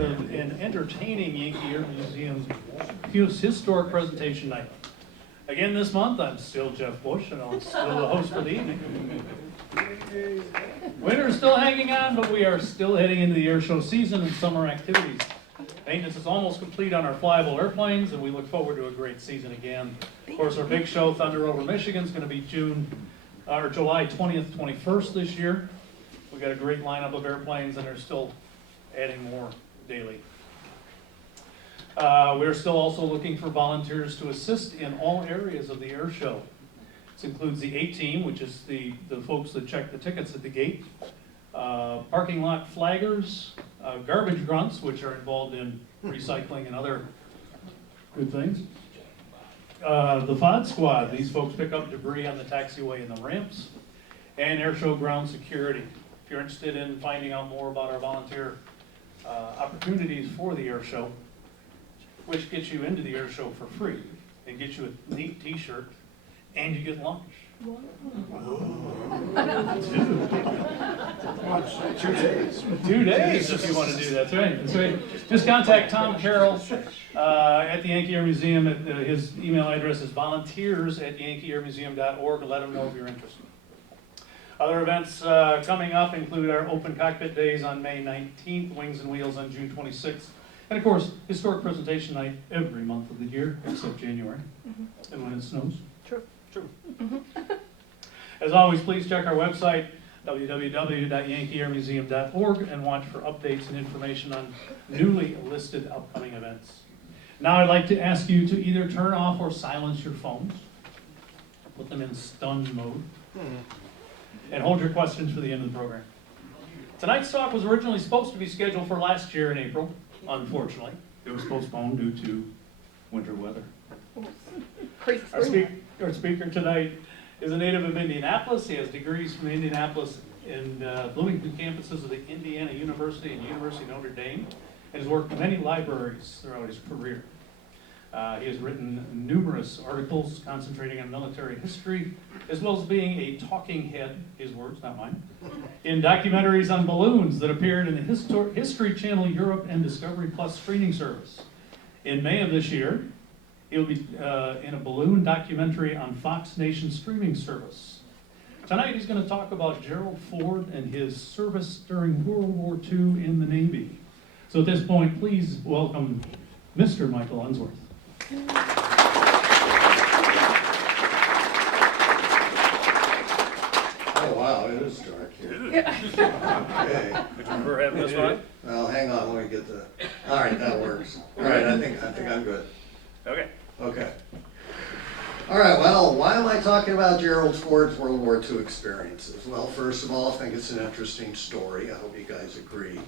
informative and entertaining Yankee Air Museum's historic presentation night. Again this month, I'm still Jeff Bush, and I'm still the host for the evening. Winter's still hanging on, but we are still heading into the air show season and summer activities. Maintenance is almost complete on our flyable airplanes, and we look forward to a great season again. Of course, our big show, Thunder Over Michigan, is going to be July 20th, 21st this year. We've got a great lineup of airplanes, and they're still adding more daily. We're still also looking for volunteers to assist in all areas of the air show. This includes the A-team, which is the folks that check the tickets at the gate, parking lot flaggers, garbage grunts, which are involved in recycling and other good things. The FOD squad, these folks pick up debris on the taxiway and the ramps, and air show ground security. If you're interested in finding out more about our volunteer opportunities for the air show, which gets you into the air show for free and gets you a neat t-shirt, and you get lunch. 2 days. 2 days if you want to do that. That's right. That's right. Just contact Tom Carroll at the Yankee Air Museum. His email address is volunteers@yankeeairmuseum.org, and let him know if you're interested. Other events coming up include our open cockpit days on May 19th, Wings and Wheels on June 26th, and of course, historic presentation night every month of the year except January, and when it snows. True. As always, please check our website, www.yankeeairmuseum.org, and watch for updates and information on newly listed upcoming events. Now I'd like to ask you to either turn off or silence your phones, put them in stun mode, and hold your questions for the end of the program. Tonight's talk was originally supposed to be scheduled for last year in April. Unfortunately, it was postponed due to winter weather. Our speaker tonight is a native of Indianapolis. He has degrees from the Indianapolis and Bloomington campuses of the Indiana University and University of Notre Dame, and has worked in many libraries throughout his career. He has written numerous articles concentrating on military history, as well as being a talking head, his words, not mine, in documentaries on balloons that appeared in the History Channel Europe and Discovery Plus screening service. In May of this year, he'll be in a balloon documentary on Fox Nation streaming service. Tonight he's going to talk about Gerald Ford and his service during World War II in the Navy. So at this point, please welcome Mr. Michael Unsworth. Oh, wow, it is dark here. Okay. We're having this one. Well, hang on, let me get the, all right, that works. All right, I think I'm good. Okay. Okay. All right, well, why am I talking about Gerald Ford's World War II experiences? Well, first of all, I think it's an interesting story. I hope you guys agree.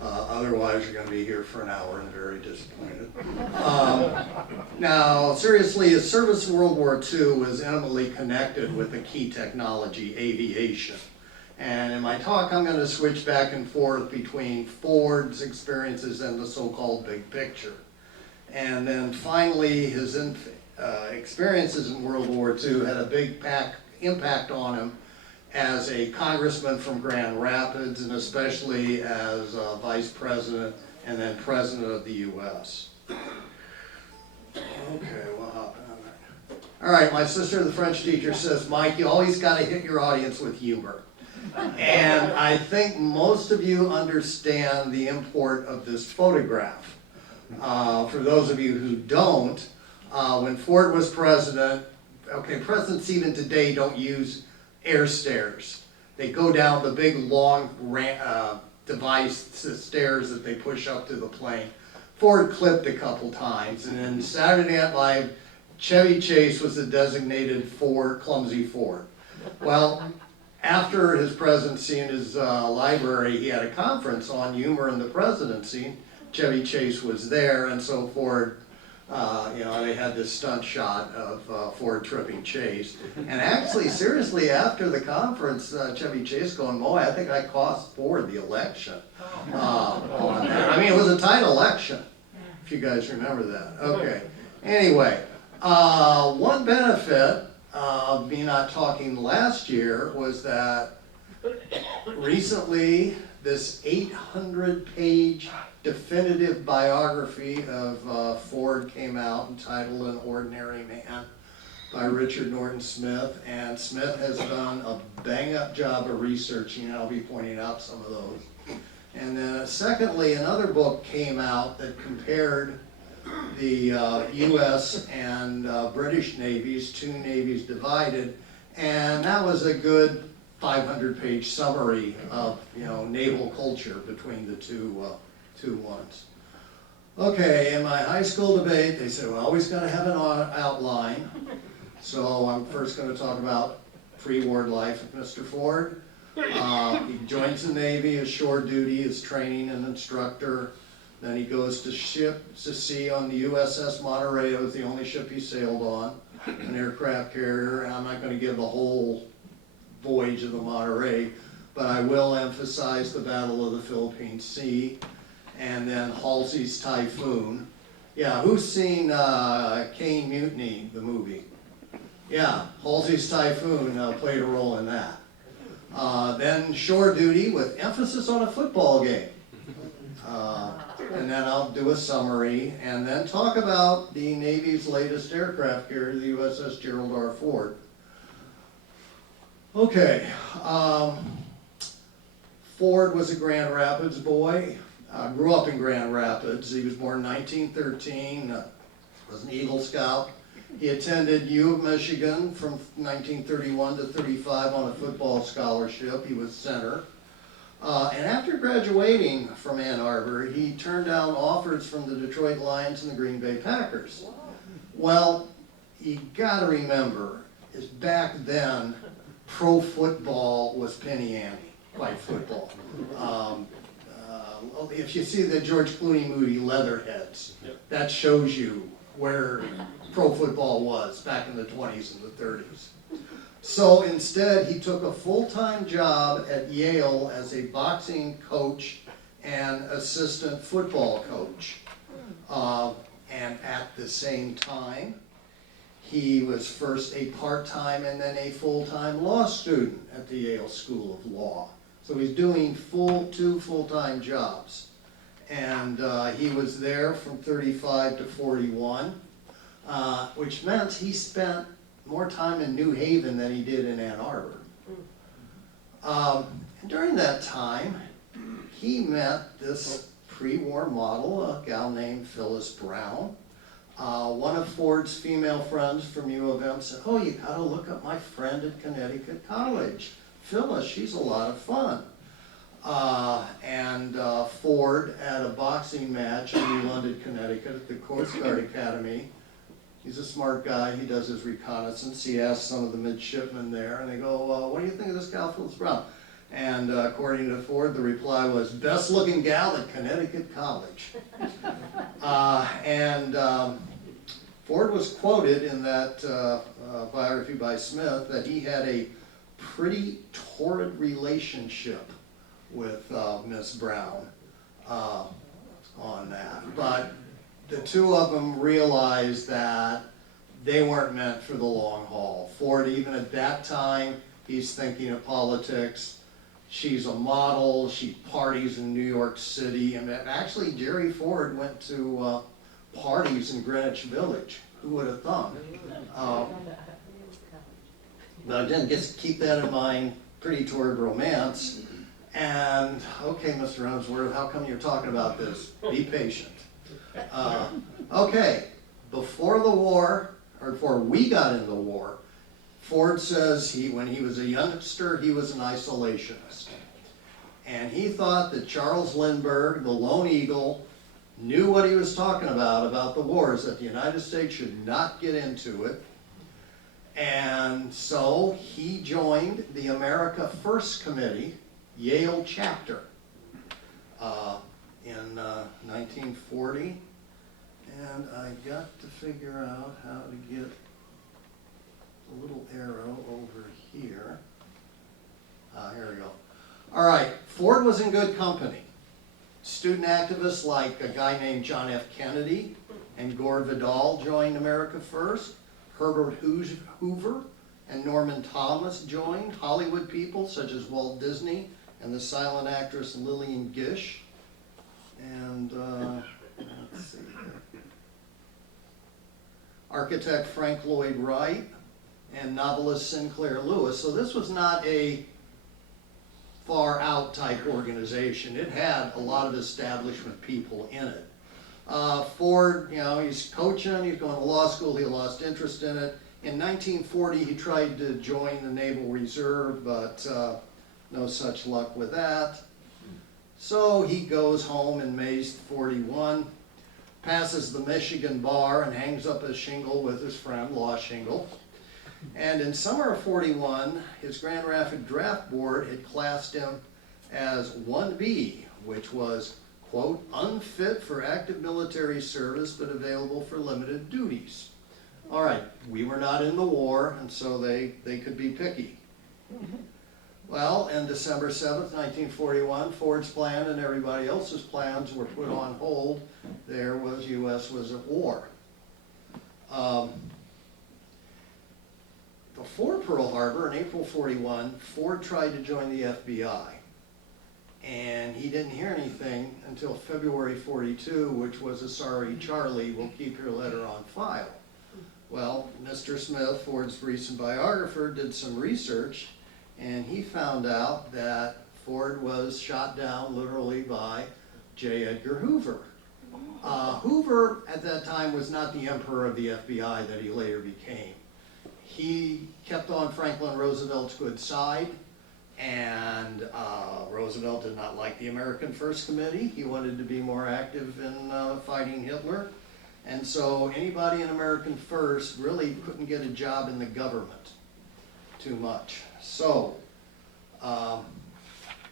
Otherwise, you're going to be here for an hour and very disappointed. Now, seriously, his service in World War II was intimately connected with the key technology, aviation. And in my talk, I'm going to switch back and forth between Ford's experiences and the so-called big picture. And then finally, his experiences in World War II had a big impact on him as a congressman from Grand Rapids, and especially as vice president and then president of the U.S. Okay, what happened on that? All right, my sister, the French teacher, says, Mike, you always got to hit your audience with humor. And I think most of you understand the import of this photograph. For those of you who don't, when Ford was president, okay, presidents even today don't use air stairs. They go down the big long stairs that they push up to the plane. Ford clipped a couple times, and then Saturday Night Live, Chevy Chase was the designated clumsy Ford. Well, after his presidency in his library, he had a conference on humor in the presidency. Chevy Chase was there, and so Ford, they had this stunt shot of Ford tripping Chase. And actually, seriously, after the conference, Chevy Chase going, boy, I think I cost Ford the election on that. I mean, it was a tight election, if you guys remember that. Okay. Anyway, one benefit of me not talking last year was that recently this 800-page definitive biography of Ford came out entitled An Ordinary Man by Richard Norton Smith, and Smith has done a bang-up job of researching, and I'll be pointing out some of those. And then secondly, another book came out that compared the U.S. and British navies, two navies divided, and that was a good 500-page summary of naval culture between the two ones. Okay, in my high school debate, they said, well, always got to have an outline. So I'm first going to talk about pre-war life of Mr. Ford. He joins the Navy as shore duty, as training and instructor. Then he goes to sea on the USS Monterey. It was the only ship he sailed on, an aircraft carrier. And I'm not going to give the whole voyage of the Monterey, but I will emphasize the Battle of the Philippine Sea, and then Halsey's Typhoon. Yeah, who's seen Caine Mutiny, the movie? Yeah, Halsey's Typhoon played a role in that. Then shore duty with emphasis on a football game. And then I'll do a summary, and then talk about the Navy's latest aircraft carrier, the USS Gerald R. Ford. Okay, Ford was a Grand Rapids boy, grew up in Grand Rapids. He was born in 1913, was an Eagle Scout. He attended U of Michigan from 1931 to 35 on a football scholarship. He was center. And after graduating from Ann Arbor, he turned down offers from the Detroit Lions and the Green Bay Packers. Well, you gotta remember, is back then, pro football was penny ante, like football. If you see the George Clooney movie Leatherheads, that shows you where pro football was back in the 20s and the 30s. So instead, he took a full-time job at Yale as a boxing coach and assistant football coach. And at the same time, he was first a part-time and then a full-time law student at the Yale School of Law. So he's doing two full-time jobs. And he was there from 35 to 41, which meant he spent more time in New Haven than he did in Ann Arbor. And during that time, he met this pre-war model, a gal named Phyllis Brown. One of Ford's female friends from U of M said, oh, you gotta look up my friend at Connecticut College. Phyllis, she's a lot of fun. Ford at a boxing match in New London, Connecticut at the Coast Guard Academy. He's a smart guy, he does his reconnaissance. He asks some of the midshipmen there, and they go, what do you think of this gal, Phyllis Brown? And according to Ford, the reply was, best looking gal at Connecticut College. Ford was quoted in that biography by Smith that he had a pretty torrid relationship with Miss Brown on that. But the two of them realized that they weren't meant for the long haul. Ford, even at that time, he's thinking of politics. She's a model, she parties in New York City, and actually Jerry Ford went to parties in Greenwich Village. Who would have thought? But again, just keep that in mind, pretty torrid romance. And, okay, Mr. Unsworth, how come you're talking about this? Be patient. Okay, before the war, or before we got into the war, Ford says when he was a youngster, he was an isolationist. And he thought that Charles Lindbergh, the Lone Eagle, knew what he was talking about the wars, that the United States should not get into it. And so he joined the America First Committee, Yale chapter, in 1940. And I got to figure out how to get a little arrow over here. Here we go. All right, Ford was in good company. Student activists like a guy named John F. Kennedy and Gore Vidal joined America First. Herbert Hoover and Norman Thomas joined. Hollywood people such as Walt Disney and the silent actress Lillian Gish, and let's see here. Architect Frank Lloyd Wright, and novelist Sinclair Lewis. So this was not a far out type organization. It had a lot of establishment people in it. Ford, you know, he's coaching, he's going to law school, he lost interest in it. In 1940, he tried to join the Naval Reserve, but no such luck with that. So he goes home in May 41, passes the Michigan bar and hangs up a shingle with his friend, Law Shingle. And in summer of 41, his Grand Rapids Draft Board had classed him as 1B, which was, quote, unfit for active military service but available for limited duties. All right, we were not in the war, and so they could be picky. Well, on December 7th, 1941, Ford's plan and everybody else's plans were put on hold. U.S. was at war. Before Pearl Harbor, in April 41, Ford tried to join the FBI. And he didn't hear anything until February 42, which was a sorry Charlie, we'll keep your letter on file. Well, Mr. Smith, Ford's recent biographer, did some research, and he found out that Ford was shot down literally by J. Edgar Hoover. Hoover at that time was not the emperor of the FBI that he later became. He kept on Franklin Roosevelt's good side, and Roosevelt did not like the American First Committee. He wanted to be more active in fighting Hitler. And so anybody in American First really couldn't get a job in the government too much. So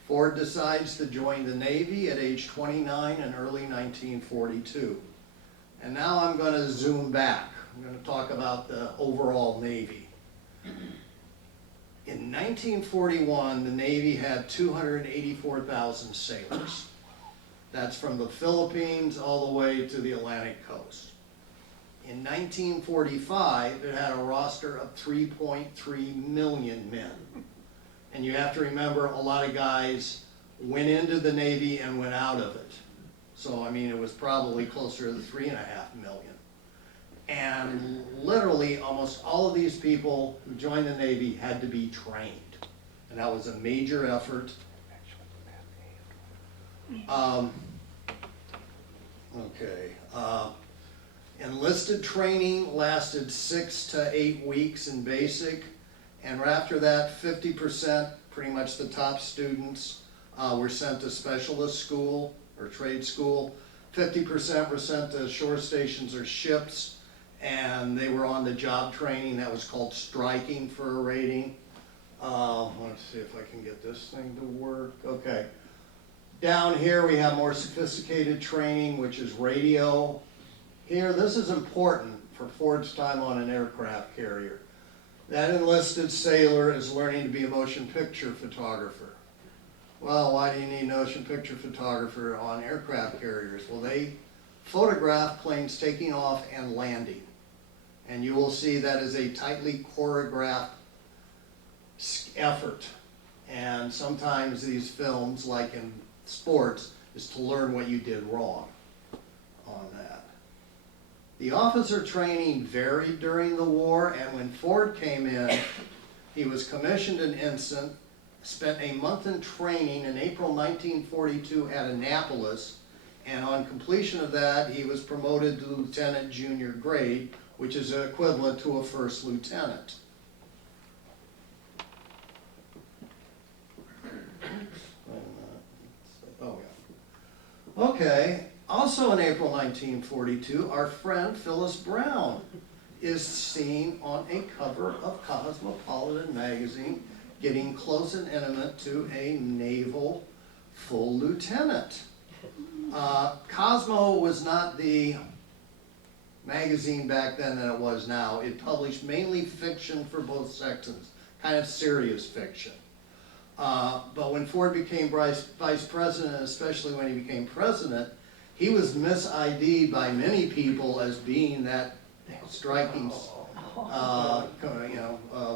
Ford decides to join the Navy at age 29 in early 1942. And now I'm going to zoom back. I'm going to talk about the overall Navy. In 1941, the Navy had 284,000 sailors. That's from the Philippines all the way to the Atlantic coast. In 1945, it had a roster of 3.3 million men. And you have to remember, a lot of guys went into the Navy and went out of it. So, I mean, it was probably closer to 3.5 million. And literally, almost all of these people who joined the Navy had to be trained. And that was a major effort. Enlisted training lasted 6 to 8 weeks in basic. And after that, 50%, pretty much the top students, were sent to specialist school or trade school. 50% were sent to shore stations or ships, and they were on the job training. That was called striking for a rating. Let's see if I can get this thing to work. Okay. Down here we have more sophisticated training, which is radio. Here, this is important for Ford's time on an aircraft carrier. That enlisted sailor is learning to be a motion picture photographer. Well, why do you need a motion picture photographer on aircraft carriers? Well, they photograph planes taking off and landing. And you will see that is a tightly choreographed effort. And sometimes these films, like in sports, is to learn what you did wrong on that. The officer training varied during the war, and when Ford came in, he was commissioned an ensign, spent a month in training in April 1942 at Annapolis, and on completion of that, he was promoted to lieutenant junior grade, which is equivalent to a first lieutenant. Oh, yeah. Okay. Also in April 1942, our friend Phyllis Brown is seen on a cover of Cosmopolitan magazine getting close and intimate to a naval full lieutenant. Cosmo was not the magazine back then that it was now. It published mainly fiction for both sexes, kind of serious fiction. But when Ford became vice president, especially when he became president, he was mis-ID'd by many people as being that striking,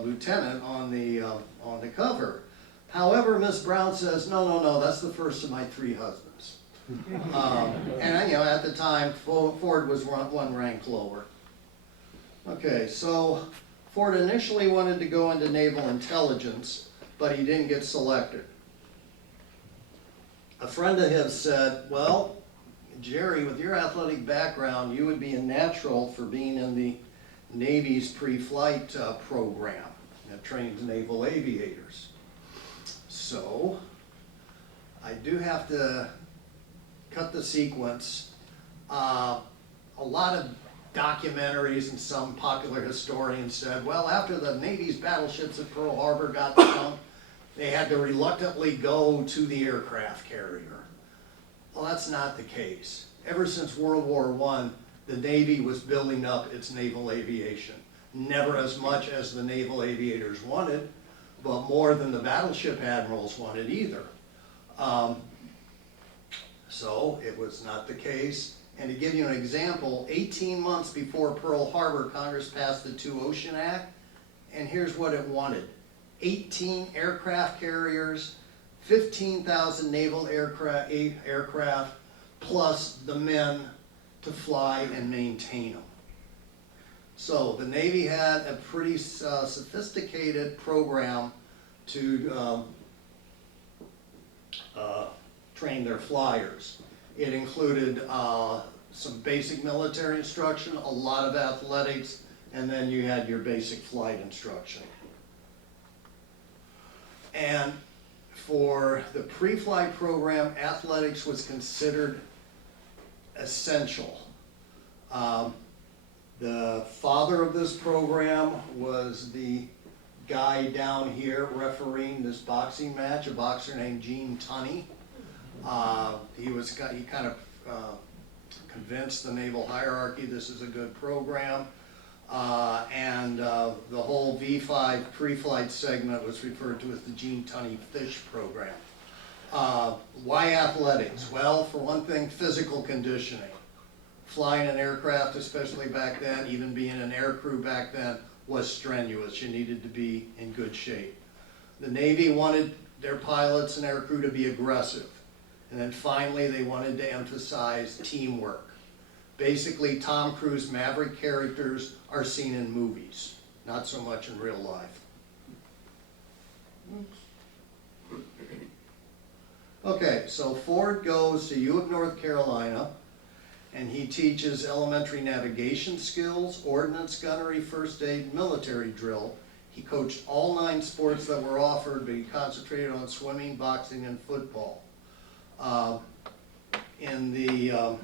lieutenant on the cover. However, Miss Brown says, no, that's the first of my 3 husbands. And at the time, Ford was one rank lower. Okay, so Ford initially wanted to go into naval intelligence, but he didn't get selected. A friend of his said, well, Jerry, with your athletic background, you would be a natural for being in the Navy's pre-flight program that trains naval aviators. So, I do have to cut the sequence. A lot of documentaries and some popular historians said, well, after the Navy's battleships at Pearl Harbor got sunk, they had to reluctantly go to the aircraft carrier. Well, that's not the case. Ever since World War I, the Navy was building up its naval aviation. Never as much as the naval aviators wanted, but more than the battleship admirals wanted either. So it was not the case. And to give you an example, 18 months before Pearl Harbor, Congress passed the Two Ocean Act, and here's what it wanted. 18 aircraft carriers, 15,000 naval aircraft, plus the men to fly and maintain them. So the Navy had a pretty sophisticated program to train their flyers. It included some basic military instruction, a lot of athletics, and then you had your basic flight instruction. And for the pre-flight program, athletics was considered essential. The father of this program was the guy down here refereeing this boxing match, a boxer named Gene Tunney. He kind of convinced the naval hierarchy this is a good program. And the whole V5 pre-flight segment was referred to as the Gene Tunney Fish program. Why athletics? Well, for one thing, physical conditioning. Flying an aircraft, especially back then, even being an air crew back then, was strenuous. You needed to be in good shape. The Navy wanted their pilots and air crew to be aggressive. And then finally, they wanted to emphasize teamwork. Basically, Tom Cruise maverick characters are seen in movies, not so much in real life. Okay, so Ford goes to U of North Carolina, and he teaches elementary navigation skills, ordnance gunnery, first aid, military drill. He coached all 9 sports that were offered, but he concentrated on swimming, boxing, and football. In the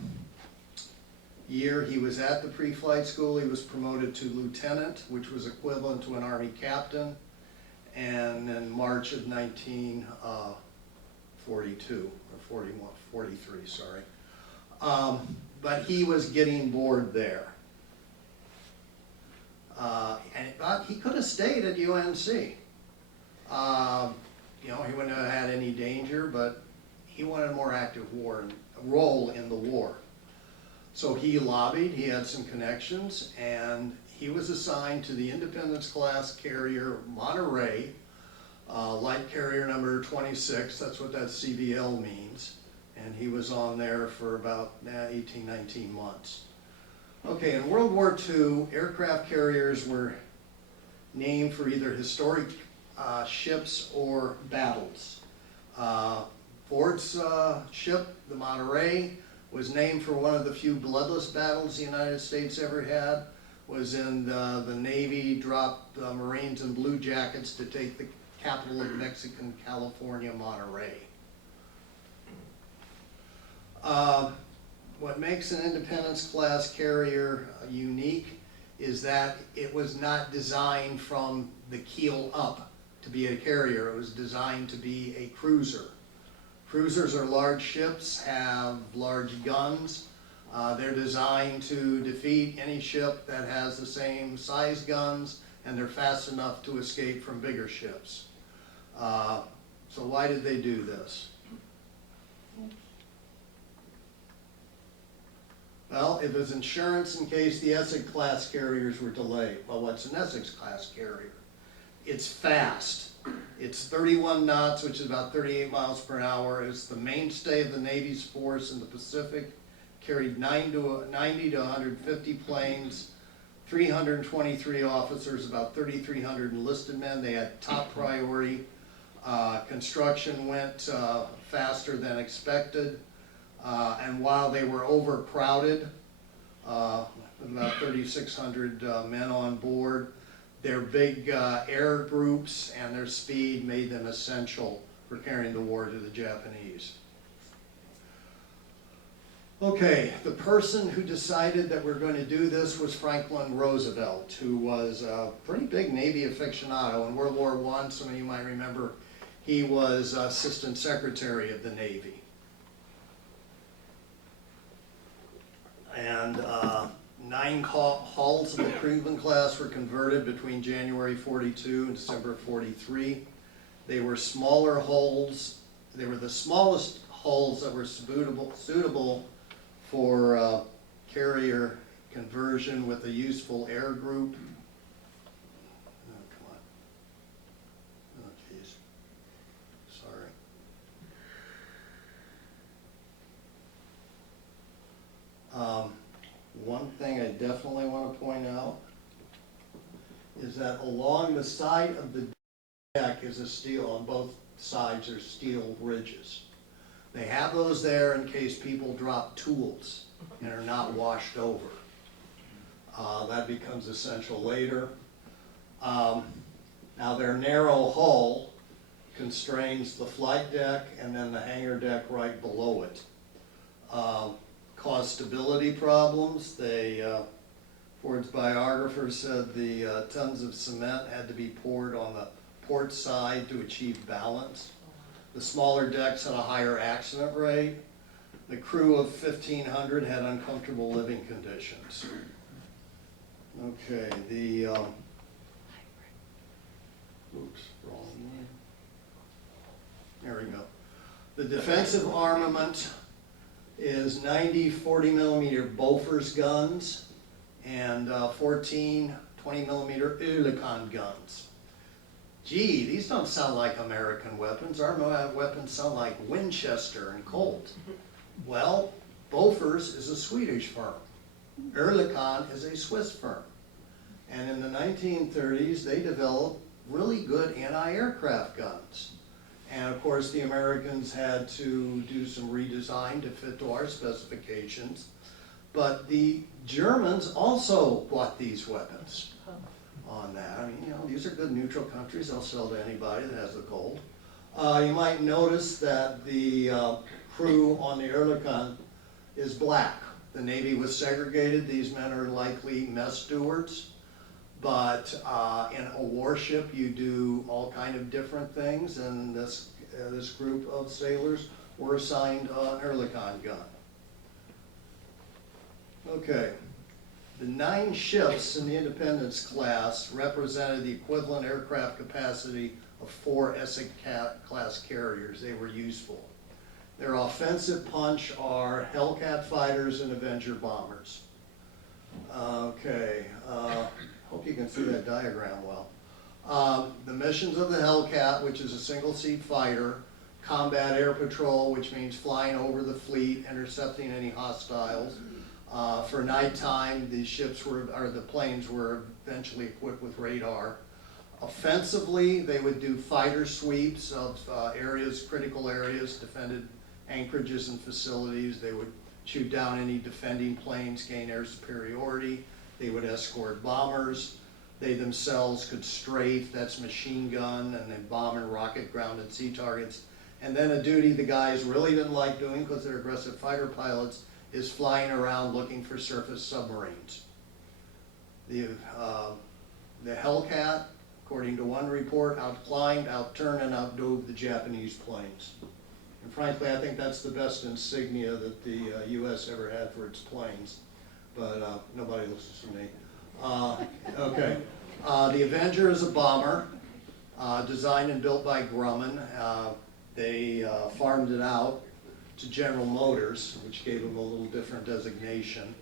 year he was at the pre-flight school, he was promoted to lieutenant, which was equivalent to an Army captain, and in March of 1942, or 43, sorry. But he was getting bored there. But he could have stayed at UNC. He wouldn't have had any danger, but he wanted a more active role in the war. So he lobbied, he had some connections, and he was assigned to the Independence class carrier Monterey, light carrier number 26, that's what that CVL means. And he was on there for about 18, 19 months. Okay, in World War II, aircraft carriers were named for either historic ships or battles. Ford's ship, the Monterey, was named for one of the few bloodless battles the United States ever had. Was in the Navy dropped Marines and Blue Jackets to take the capital of Mexican California, Monterey. What makes an Independence class carrier unique is that it was not designed from the keel up to be a carrier. It was designed to be a cruiser. Cruisers are large ships, have large guns. They're designed to defeat any ship that has the same size guns, and they're fast enough to escape from bigger ships. So why did they do this? Well, it was insurance in case the Essex class carriers were delayed. Well, what's an Essex class carrier? It's fast. It's 31 knots, which is about 38 miles per hour. It's the mainstay of the Navy's force in the Pacific. Carried 90 to 150 planes, 323 officers, about 3,300 enlisted men. They had top priority. Construction went faster than expected. And while they were overcrowded, with about 3,600 men on board, their big air groups and their speed made them essential for carrying the war to the Japanese. Okay, the person who decided that we're going to do this was Franklin Roosevelt, who was a pretty big Navy aficionado. In World War I, some of you might remember, he was Assistant Secretary of the Navy. And 9 hulls of the Cleveland class were converted between January 42 and December 43. They were smaller hulls. They were the smallest hulls that were suitable for carrier conversion with a useful air group. Oh, come on. Oh, geez. Sorry. One thing I definitely want to point out is that along the side of the deck is a steel, on both sides are steel ridges. They have those there in case people drop tools and are not washed over. That becomes essential later. Now their narrow hull constrains the flight deck and then the hangar deck right below it. Caused stability problems. Ford's biographer said the tons of cement had to be poured on the port side to achieve balance. The smaller decks had a higher accident rate. The crew of 1,500 had uncomfortable living conditions. Okay, oops, wrong one. There we go. The defensive armament is 90 40mm Bofors guns and 14 20mm Oerlikon guns. Gee, these don't sound like American weapons. Our weapons sound like Winchester and Colt. Well, Bofors is a Swedish firm. Oerlikon is a Swiss firm. And in the 1930s, they developed really good anti-aircraft guns. And of course, the Americans had to do some redesign to fit to our specifications. But the Germans also bought these weapons on that. I mean, you know, these are good neutral countries. They'll sell to anybody that has the gold. You might notice that the crew on the Oerlikon is black. The Navy was segregated. These men are likely mess stewards. But in a warship, you do all kind of different things, and this group of sailors were assigned an Oerlikon gun. Okay. The 9 ships in the Independence class represented the equivalent aircraft capacity of 4 Essex-class carriers. They were useful. Their offensive punch are Hellcat fighters and Avenger bombers. Okay, hope you can see that diagram well. The missions of the Hellcat, which is a single-seat fighter, combat air patrol, which means flying over the fleet, intercepting any hostiles. For nighttime, the planes were eventually equipped with radar. Offensively, they would do fighter sweeps of critical areas, defended anchorages and facilities. They would shoot down any defending planes, gain air superiority. They would escort bombers. They themselves could strafe, that's machine gun, and then bomb and rocket grounded sea targets. And then a duty the guys really didn't like doing because they're aggressive fighter pilots is flying around looking for surface submarines. The Hellcat, according to one report, outclimbed, outturned, and outdove the Japanese planes. And frankly, I think that's the best insignia that the U.S. ever had for its planes. But nobody listens to me. Okay. The Avenger is a bomber, designed and built by Grumman. They farmed it out to General Motors, which gave them a little different designation.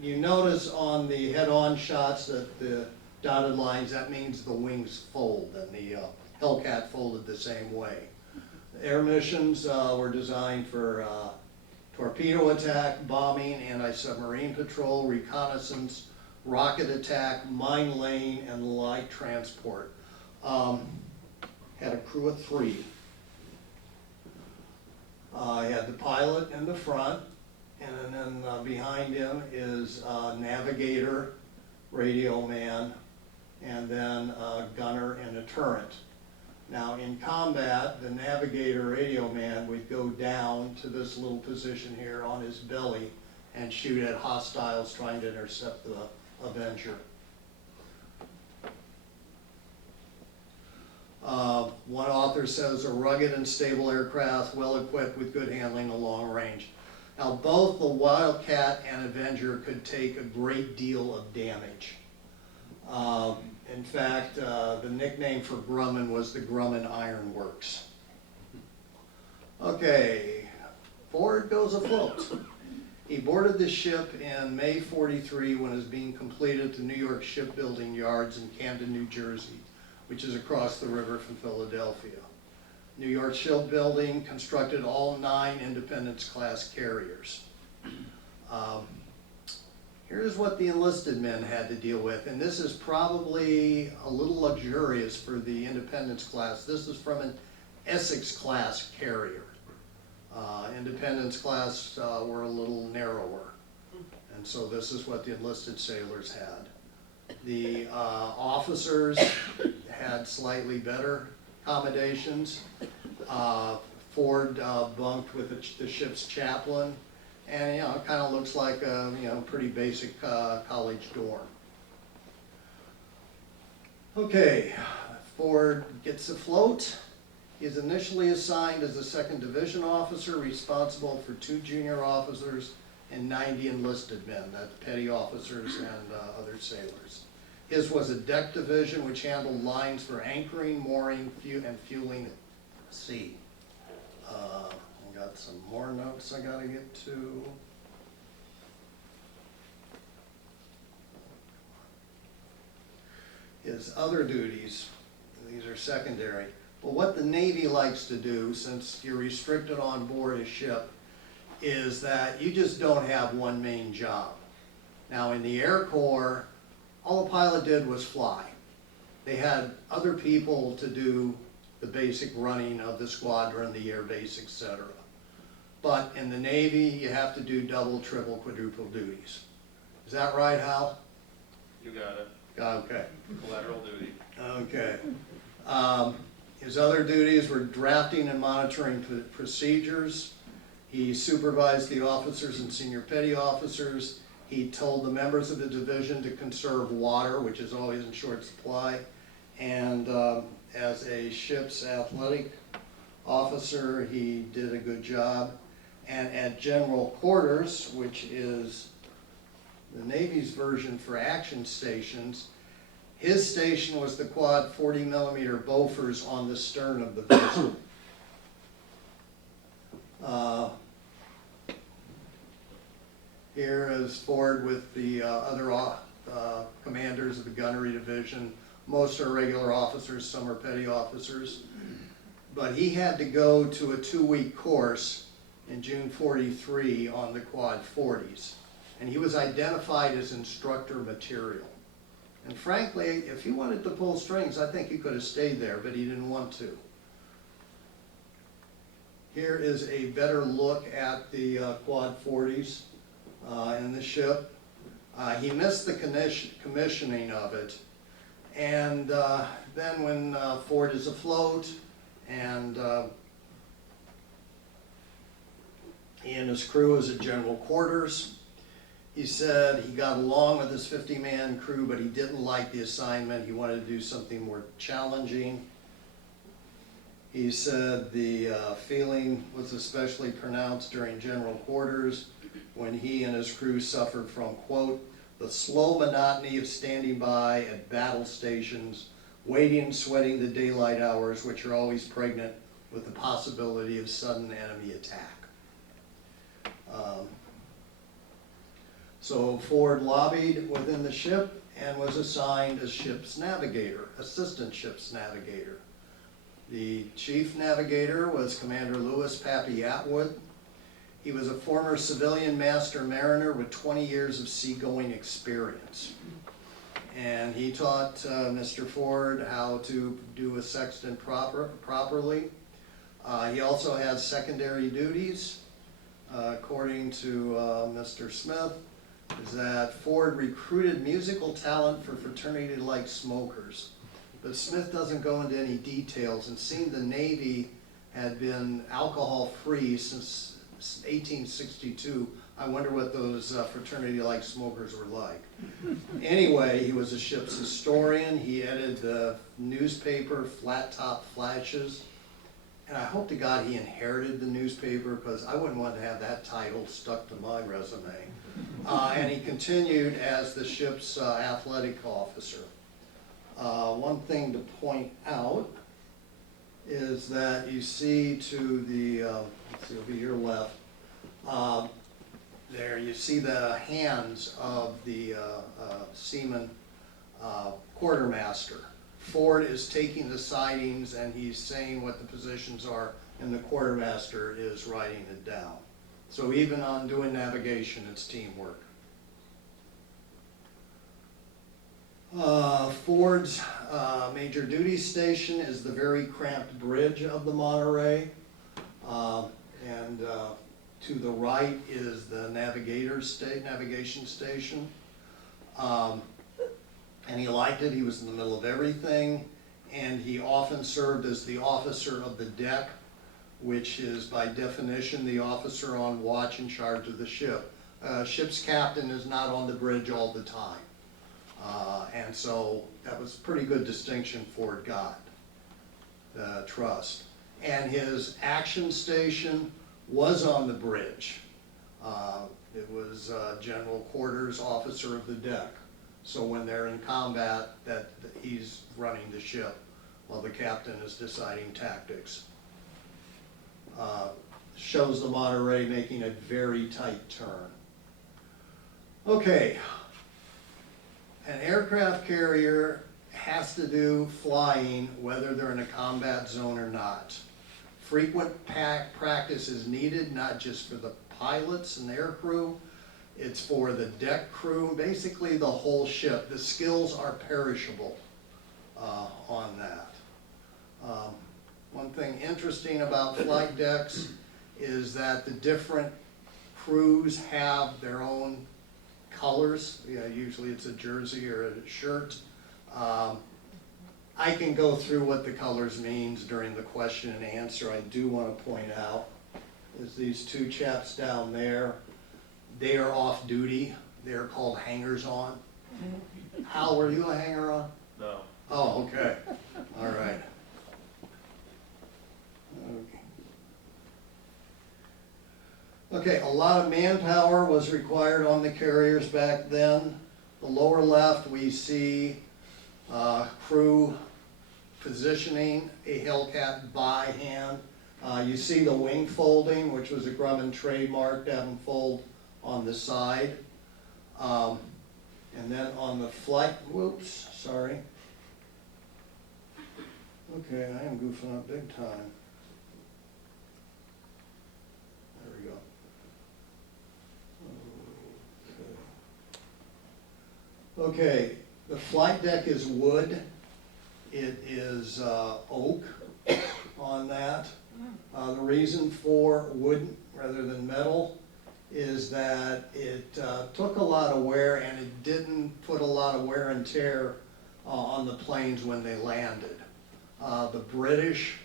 You notice on the head-on shots that the dotted lines, that means the wings fold and the Hellcat folded the same way. Air missions were designed for torpedo attack, bombing, anti-submarine patrol, reconnaissance, rocket attack, mine laying, and light transport. Had a crew of 3. I had the pilot in the front, and then behind him is a navigator, radio man, and then a gunner and a turret. Now in combat, the navigator radio man would go down to this little position here on his belly and shoot at hostiles trying to intercept the Avenger. One author says a rugged and stable aircraft, well equipped with good handling and long range. Now both the Wildcat and Avenger could take a great deal of damage. In fact, the nickname for Grumman was the Grumman Iron Works. Okay, Ford goes afloat. He boarded the ship in May '43 when it was being completed at the New York Shipbuilding Yards in Camden, New Jersey, which is across the river from Philadelphia. New York Shipbuilding constructed all 9 Independence-class carriers. Here's what the enlisted men had to deal with, and this is probably a little luxurious for the Independence class. This is from an Essex-class carrier. Independence class were a little narrower, and so this is what the enlisted sailors had. The officers had slightly better accommodations. Ford bunked with the ship's chaplain, and it kind of looks like a pretty basic college dorm. Okay, Ford gets afloat. He is initially assigned as a 2nd Division officer, responsible for 2 junior officers and 90 enlisted men. That's petty officers and other sailors. His was a deck division which handled lines for anchoring, mooring, and fueling at sea. I got some more notes I gotta get to. His other duties, these are secondary. But what the Navy likes to do, since you're restricted on board a ship, is that you just don't have one main job. Now in the Air Corps, all the pilot did was fly. They had other people to do the basic running of the squadron, the air base, etc. But in the Navy, you have to do double, triple, quadruple duties. Is that right, Hal? You got it. Okay. Collateral duty. Okay. His other duties were drafting and monitoring procedures. He supervised the officers and senior petty officers. He told the members of the division to conserve water, which is always in short supply. And as a ship's athletic officer, he did a good job. And at general quarters, which is the Navy's version for action stations, his station was the quad 40mm Bofors on the stern of the vessel. Here is Ford with the other commanders of the gunnery division. Most are regular officers, some are petty officers. But he had to go to a 2-week course in June '43 on the quad 40s. And he was identified as instructor material. And frankly, if he wanted to pull strings, I think he could have stayed there, but he didn't want to. Here is a better look at the quad 40s in the ship. He missed the commissioning of it. And then when Ford is afloat and he and his crew is at general quarters, he said he got along with his 50-man crew, but he didn't like the assignment. He wanted to do something more challenging. He said the feeling was especially pronounced during general quarters when he and his crew suffered from, quote, the slow monotony of standing by at battle stations, waiting and sweating the daylight hours, which are always pregnant with the possibility of sudden enemy attack. So Ford lobbied within the ship and was assigned as ship's navigator, assistant ship's navigator. The chief navigator was Commander Lewis Pappy Atwood. He was a former civilian master mariner with 20 years of seagoing experience. And he taught Mr. Ford how to do a sextant properly. He also had secondary duties. According to Mr. Smith, is that Ford recruited musical talent for fraternity like smokers. But Smith doesn't go into any details, and seeing the Navy had been alcohol-free since 1862, I wonder what those fraternity-like smokers were like. Anyway, he was a ship's historian. He edited the newspaper Flat Top Flashes. And I hope to God he inherited the newspaper, because I wouldn't want to have that title stuck to my resume. And he continued as the ship's athletic officer. One thing to point out is that you see to the, let's see, over your left, there you see the hands of the seaman quartermaster. Ford is taking the sidings and he's saying what the positions are, and the quartermaster is writing it down. So even on doing navigation, it's teamwork. Ford's major duty station is the very cramped bridge of the Monterey. And to the right is the navigation station. And he liked it. He was in the middle of everything, and he often served as the officer of the deck, which is by definition the officer on watch in charge of the ship. Ship's captain is not on the bridge all the time, and so that was a pretty good distinction Ford got, the trust. And his action station was on the bridge. It was general quarters, officer of the deck. So when they're in combat, that he's running the ship while the captain is deciding tactics. Shows the Monterey making a very tight turn. Okay, an aircraft carrier has to do flying whether they're in a combat zone or not. Frequent practice is needed, not just for the pilots and air crew, it's for the deck crew, basically the whole ship. The skills are perishable on that. One thing interesting about flight decks is that the different crews have their own colors. Yeah, usually it's a jersey or a shirt. I can go through what the colors means during the question and answer. I do want to point out is these two chaps down there. They are off duty. They're called hangers-on. Hal, were you a hanger-on? No. Oh, okay. All right. Okay, a lot of manpower was required on the carriers back then. The lower left, we see crew positioning a Hellcat by hand. You see the wing folding, which was a Grumman trademark, to have them fold on the side. And then on the flight, whoops, sorry. Okay, I am goofing up big time. There we go. Okay, the flight deck is wood. It is oak on that. The reason for wood rather than metal is that it took a lot of wear, and it didn't put a lot of wear and tear on the planes when they landed. The British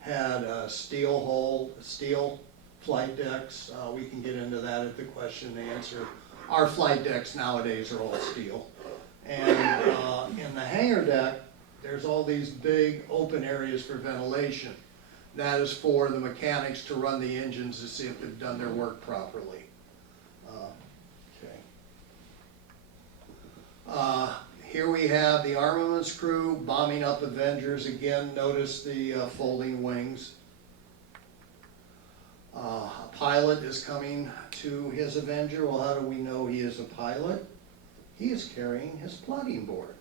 had steel flight decks. We can get into that at the question and answer. Our flight decks nowadays are all steel. And in the hangar deck, there's all these big open areas for ventilation. That is for the mechanics to run the engines to see if they've done their work properly. Here we have the armaments crew bombing up Avengers. Again, notice the folding wings. A pilot is coming to his Avenger. Well, how do we know he is a pilot? He is carrying his plotting board.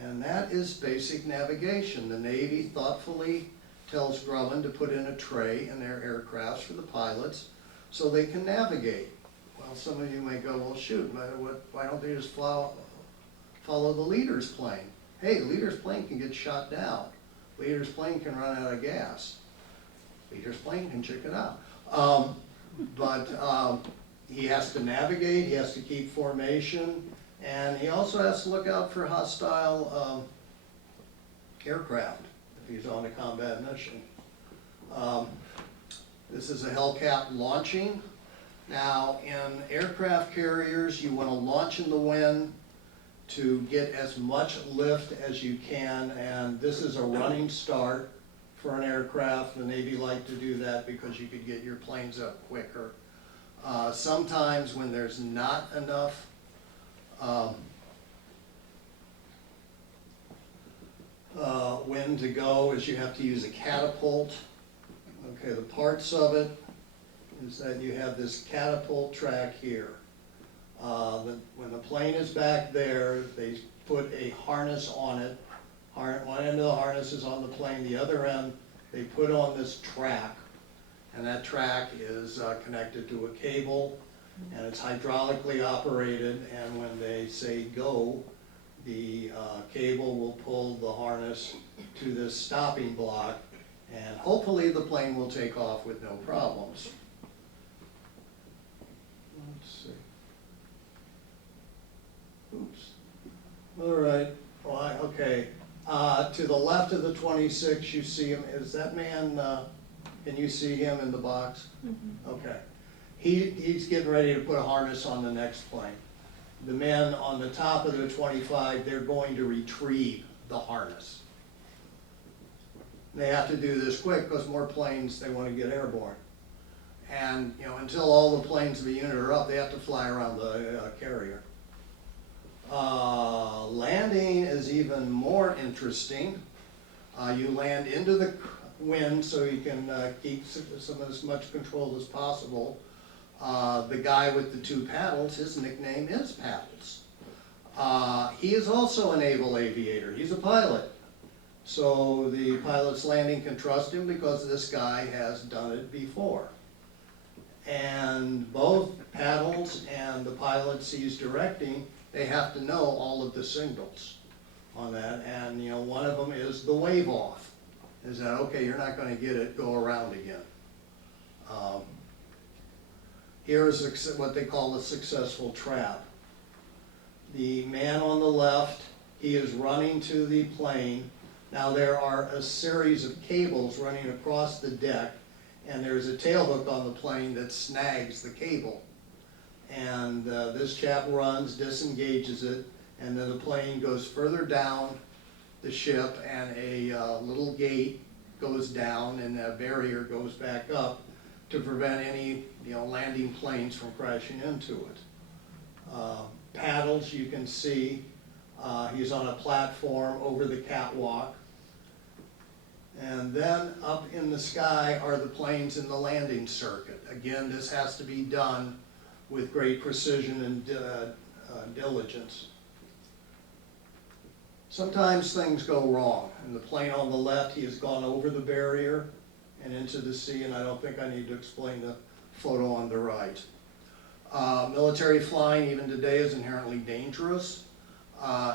And that is basic navigation. The Navy thoughtfully tells Grumman to put in a tray in their aircrafts for the pilots so they can navigate. Well, some of you may go, well, shoot, why don't they just follow the leader's plane? Hey, leader's plane can get shot down. Leader's plane can run out of gas. Leader's plane can check it out. But he has to navigate, he has to keep formation, and he also has to look out for hostile aircraft if he's on a combat mission. This is a Hellcat launching. Now, in aircraft carriers, you want to launch in the wind to get as much lift as you can, and this is a running start for an aircraft. The Navy liked to do that because you could get your planes up quicker. Sometimes when there's not enough wind to go, is you have to use a catapult. Okay, the parts of it is that you have this catapult track here. When the plane is back there, they put a harness on it. One end of the harness is on the plane, the other end they put on this track, and that track is connected to a cable, and it's hydraulically operated, and when they say go, the cable will pull the harness to this stopping block, and hopefully the plane will take off with no problems. Let's see. Oops. All right. Well, okay. To the left of the 26, you see him. Is that man, can you see him in the box? Mm-hmm. Okay. He's getting ready to put a harness on the next plane. The men on the top of the 25, they're going to retrieve the harness. They have to do this quick because more planes, they want to get airborne. And until all the planes of the unit are up, they have to fly around the carrier. Landing is even more interesting. You land into the wind so you can keep as much control as possible. The guy with the two paddles, his nickname is Paddles. He is also a naval aviator. He's a pilot. So the pilot's landing can trust him because this guy has done it before. And both Paddles and the pilot he's directing, they have to know all of the signals on that. And one of them is the wave off. Is that, okay, you're not going to get it, go around again. Here's what they call a successful trap. The man on the left, he is running to the plane. Now there are a series of cables running across the deck, and there's a tailhook on the plane that snags the cable. And this chap runs, disengages it, and then the plane goes further down the ship, and a little gate goes down, and a barrier goes back up to prevent any landing planes from crashing into it. Paddles, you can see, he's on a platform over the catwalk. And then up in the sky are the planes in the landing circuit. Again, this has to be done with great precision and diligence. Sometimes things go wrong. And the plane on the left, he has gone over the barrier and into the sea, and I don't think I need to explain the photo on the right. Military flying, even today, is inherently dangerous.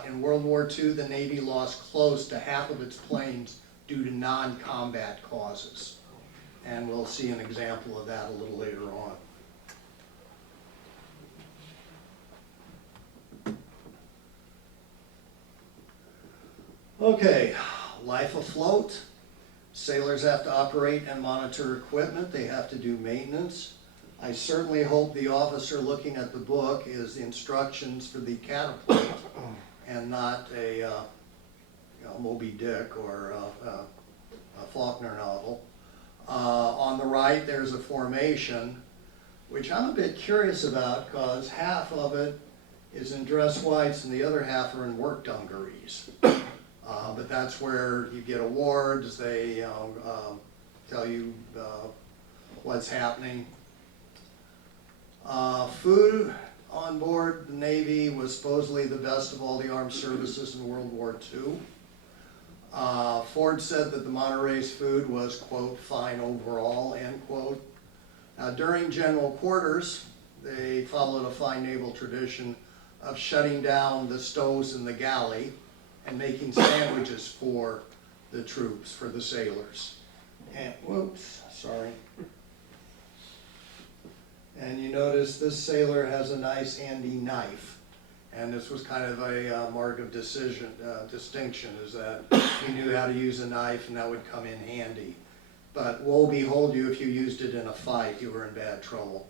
In World War II, the Navy lost close to half of its planes due to non-combat causes. And we'll see an example of that a little later on. Okay, life afloat. Sailors have to operate and monitor equipment. They have to do maintenance. I certainly hope the officer looking at the book is the instructions for the catapult and not a Moby Dick or a Faulkner novel. On the right, there's a formation, which I'm a bit curious about because half of it is in dress whites and the other half are in work dungarees. But that's where you get awards. They tell you what's happening. Food on board the Navy was supposedly the best of all the armed services in World War II. Ford said that the Monterey's food was, quote, fine overall, end quote. Now, during general quarters, they followed a fine naval tradition of shutting down the stoves in the galley and making sandwiches for the troops, for the sailors. And, whoops, sorry. And you notice this sailor has a nice handy knife. And this was kind of a mark of distinction, is that he knew how to use a knife and that would come in handy. But woe behold you if you used it in a fight, you were in bad trouble.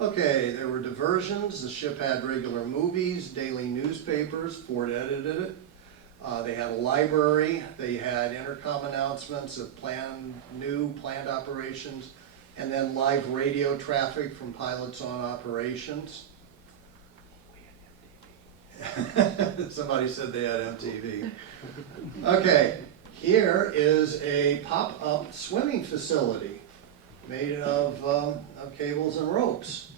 Okay, there were diversions. The ship had regular movies, daily newspapers. Ford edited it. They had a library. They had intercom announcements of planned operations, and then live radio traffic from pilots on operations. Somebody said they had MTV. Okay, here is a pop-up swimming facility made of cables and ropes.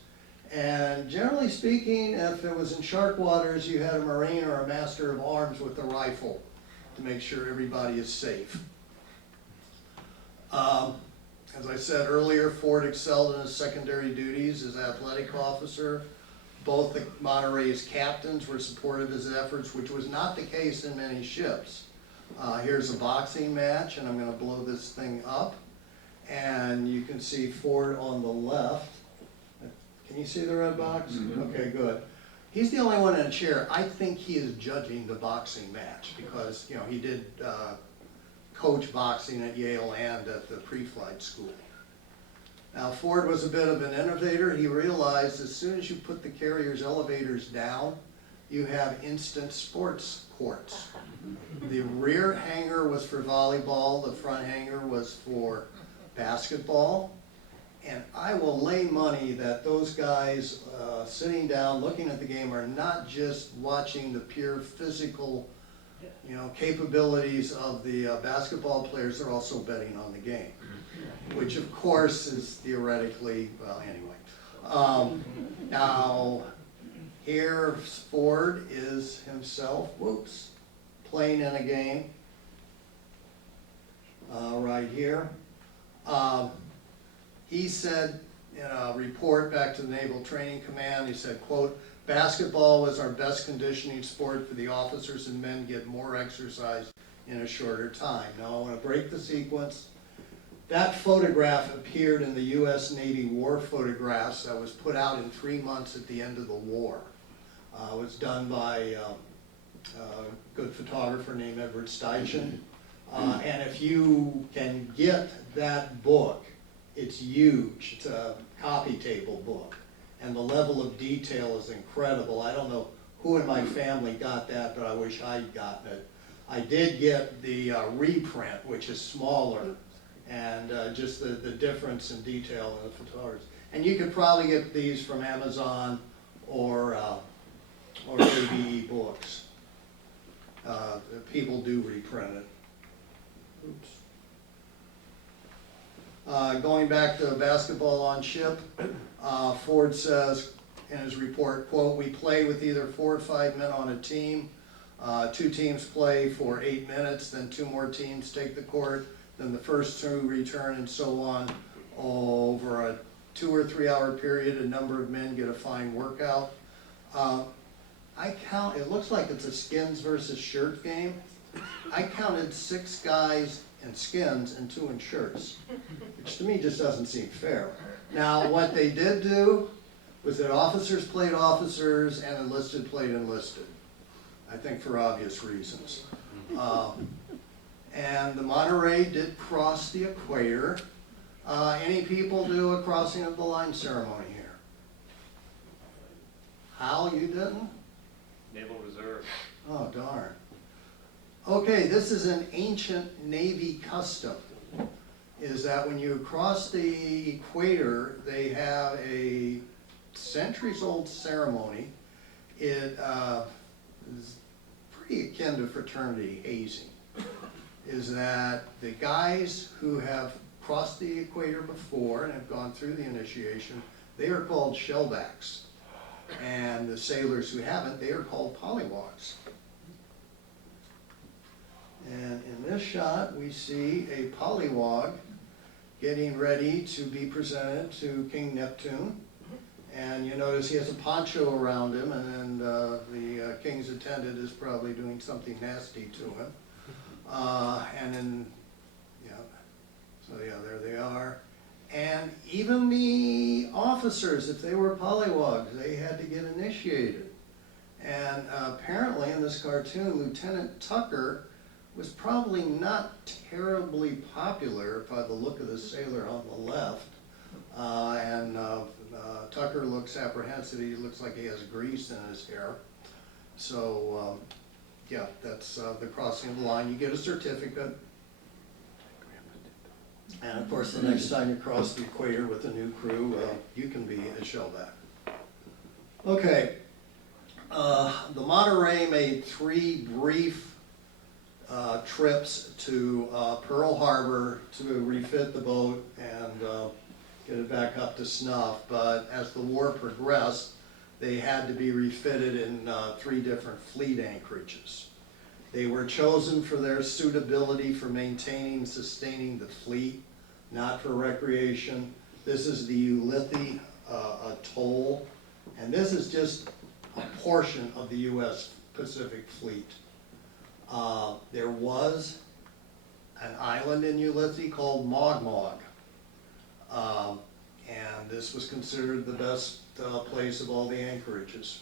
And generally speaking, if it was in shark waters, you had a Marine or a Master of Arms with a rifle to make sure everybody is safe. As I said earlier, Ford excelled in his secondary duties as athletic officer. Both the Monterey's captains were supportive of his efforts, which was not the case in many ships. Here's a boxing match, and I'm going to blow this thing up. And you can see Ford on the left. Can you see the red box? Mm-hmm. Okay, good. He's the only one in a chair. I think he is judging the boxing match because, you know, he did coach boxing at Yale and at the pre-flight school. Now, Ford was a bit of an innovator. He realized as soon as you put the carrier's elevators down, you have instant sports courts. The rear hangar was for volleyball, the front hangar was for basketball. And I will lay money that those guys sitting down looking at the game are not just watching the pure physical, you know, capabilities of the basketball players, they're also betting on the game, which of course is theoretically, well, anyway. Now, here Ford is himself, whoops, playing in a game right here. He said in a report back to the Naval Training Command, he said, quote, basketball was our best conditioning sport for the officers and men get more exercise in a shorter time. Now I want to break the sequence. That photograph appeared in the U.S. Navy War Photographs that was put out in 3 months at the end of the war. It was done by a good photographer named Edward Steichen. And if you can get that book, it's huge. It's a copy table book. And the level of detail is incredible. I don't know who in my family got that, but I wish I'd gotten it. I did get the reprint, which is smaller, and just the difference in detail in the photographs. And you could probably get these from Amazon or ABE books. People do reprint it. Oops. Going back to basketball on ship, Ford says in his report, quote, we play with either 4 or 5 men on a team. 2 teams play for 8 minutes, then 2 more teams take the court, then the first 2 return, and so on. Over a 2 or 3 hour period, a number of men get a fine workout. It looks like it's a skins versus shirt game. I counted 6 guys in skins and 2 in shirts, which to me just doesn't seem fair. Now, what they did do was that officers played officers and enlisted played enlisted, I think for obvious reasons. And the Monterey did cross the equator. Any people do a crossing of the line ceremony here? Hal, you didn't? Naval Reserve. Oh, darn. Okay, this is an ancient Navy custom, is that when you cross the equator, they have a centuries-old ceremony. It is pretty akin to fraternity hazing, is that the guys who have crossed the equator before and have gone through the initiation, they are called shellbacks. the sailors who haven't, they are called polywogs. And in this shot, we see a polywog getting ready to be presented to King Neptune. And you notice he has a poncho around him, and the king's attendant is probably doing something nasty to him. And then, yeah, so yeah, there they are. And even the officers, if they were polywogs, they had to get initiated. And apparently in this cartoon, Lieutenant Tucker was probably not terribly popular by the look of the sailor on the left. Tucker looks apprehensive. He looks like he has grease in his hair. So, yeah, that's the crossing of the line. You get a certificate. And of course, the next time you cross the equator with a new crew, you can be a shellback. Okay, the Monterey made 3 brief trips to Pearl Harbor to refit the boat and get it back up to snuff. But as the war progressed, they had to be refitted in 3 different fleet anchorages. They were chosen for their suitability for maintaining and sustaining the fleet, not for recreation. This is the Ulithi Atoll, and this is just a portion of the U.S. Pacific Fleet. There was an island in Ulithi called Mogmog, and this was considered the best place of all the anchorages.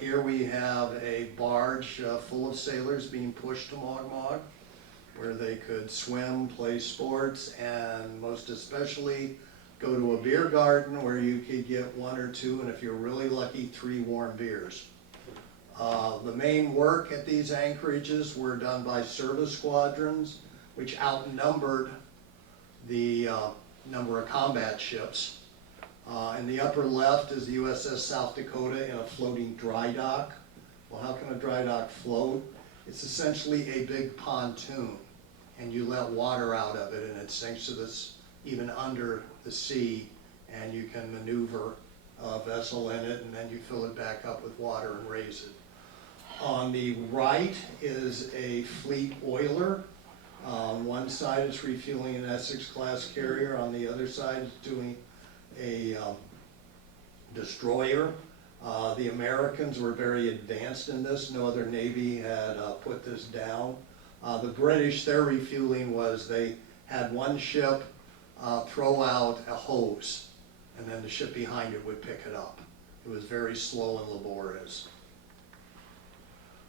Here we have a barge full of sailors being pushed to Mogmog, where they could swim, play sports, and most especially go to a beer garden where you could get 1 or 2, and if you're really lucky, 3 warm beers. The main work at these anchorages were done by service squadrons, which outnumbered the number of combat ships. In the upper left is the USS South Dakota in a floating dry dock. Well, how can a dry dock float? It's essentially a big pontoon, and you let water out of it, and it sinks to this even under the sea, and you can maneuver a vessel in it, and then you fill it back up with water and raise it. On the right is a fleet oiler. On one side it's refueling an Essex-class carrier. On the other side it's doing a destroyer. The Americans were very advanced in this. No other Navy had put this down. The British, their refueling was they had one ship throw out a hose, and then the ship behind it would pick it up. It was very slow and laborious.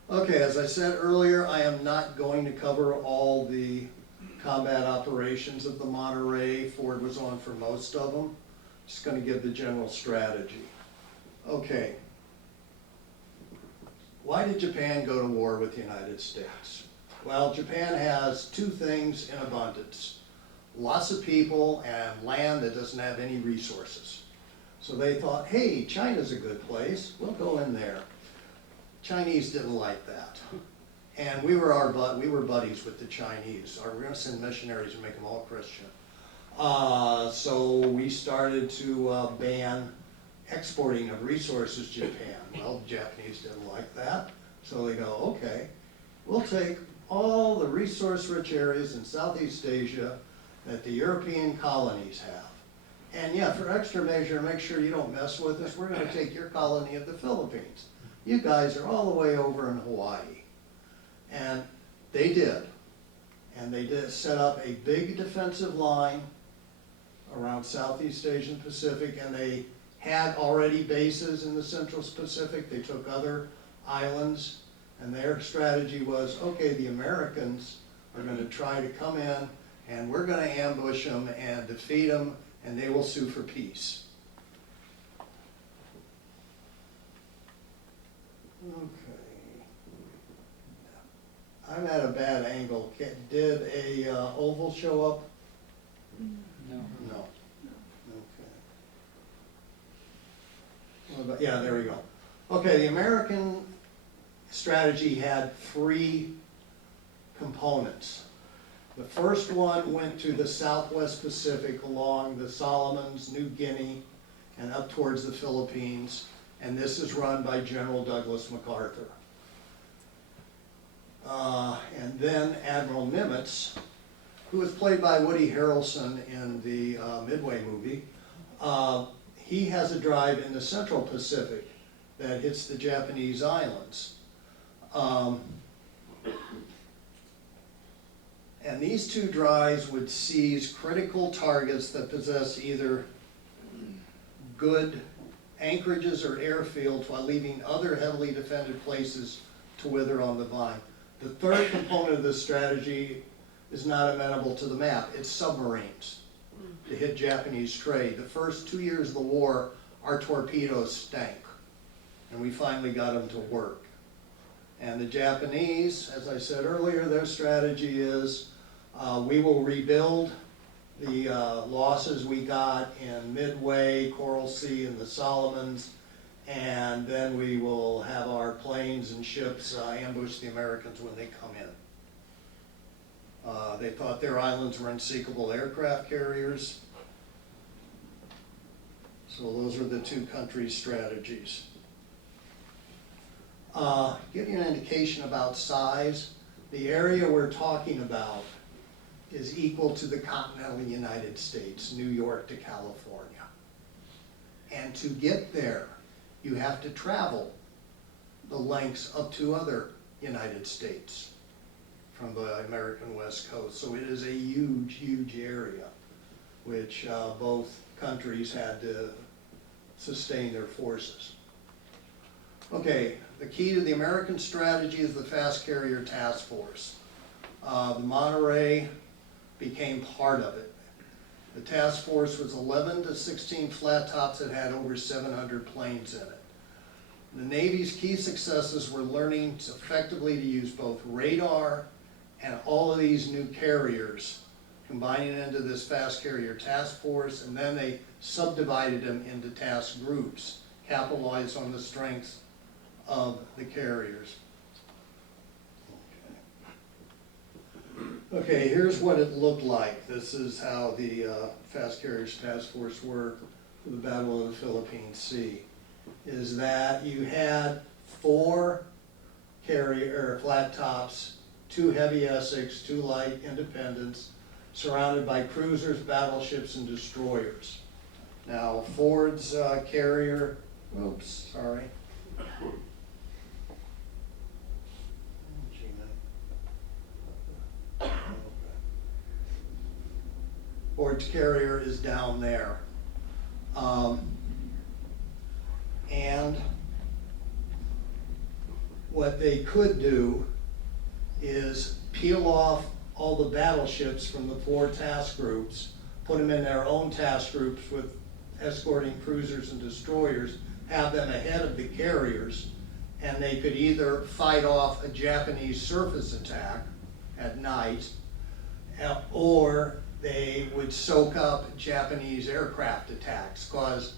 Okay, as I said earlier, I am not going to cover all the combat operations of the Monterey. Ford was on for most of them. Just going to give the general strategy. Okay. Why did Japan go to war with the United States? Well, Japan has 2 things in abundance. Lots of people and land that doesn't have any resources. So they thought, hey, China's a good place. We'll go in there. Chinese didn't like that. And we were buddies with the Chinese. We're going to send missionaries and make them all Christian. So we started to ban exporting of resources to Japan. Well, the Japanese didn't like that. So they go, okay, we'll take all the resource-rich areas in Southeast Asia that the European colonies have. And yeah, for extra measure, make sure you don't mess with us, we're going to take your colony of the Philippines. You guys are all the way over in Hawaii. And they did. And they did set up a big defensive line around Southeast Asian Pacific, and they had already bases in the Central Pacific. They took other islands, and their strategy was, okay, the Americans are going to try to come in, and we're going to ambush them and defeat them, and they will sue for peace. Okay. I'm at a bad angle. Did a oval show up? No. No. Okay. Yeah, there we go. Okay, the American strategy had 3 components. The first one went to the Southwest Pacific along the Solomons, New Guinea, and up towards the Philippines. and this is run by General Douglas MacArthur. And then Admiral Nimitz, who was played by Woody Harrelson in the Midway movie, he has a drive in the Central Pacific that hits the Japanese islands. And these two drives would seize critical targets that possess either good anchorages or airfields while leaving other heavily defended places to wither on the vine. The third component of this strategy is not amenable to the map. It's submarines to hit Japanese trade. The first 2 years of the war, our torpedoes stank, and we finally got them to work. And the Japanese, as I said earlier, their strategy is we will rebuild the losses we got in Midway, Coral Sea, and the Solomons, and then we will have our planes and ships ambush the Americans when they come in. They thought their islands were unsinkable aircraft carriers. So those are the two countries' strategies. Give you an indication about size, the area we're talking about is equal to the continental United States, New York to California. And to get there, you have to travel the lengths of 2 other United States from the American West Coast. So it is a huge, huge area, which both countries had to sustain their forces. Okay, the key to the American strategy is the Fast Carrier Task Force. The Monterey became part of it. The task force was 11 to 16 flat tops that had over 700 planes in it. The Navy's key successes were learning effectively to use both radar and all of these new carriers, combining into this Fast Carrier Task Force, and then they subdivided them into task groups, capitalized on the strengths of the carriers. Okay, here's what it looked like. This is how the Fast Carriers Task Force worked for the Battle of the Philippine Sea. Is that you had 4 carrier flat tops, 2 heavy Essex, 2 light Independents, surrounded by cruisers, battleships, and destroyers. Now Ford's carrier, oops, sorry. Ford's carrier is down there. And what they could do is peel off all the battleships from the 4 task groups, put them in their own task groups with escorting cruisers and destroyers, have them ahead of the carriers, and they could either fight off a Japanese surface attack at night, or they would soak up Japanese aircraft attacks, because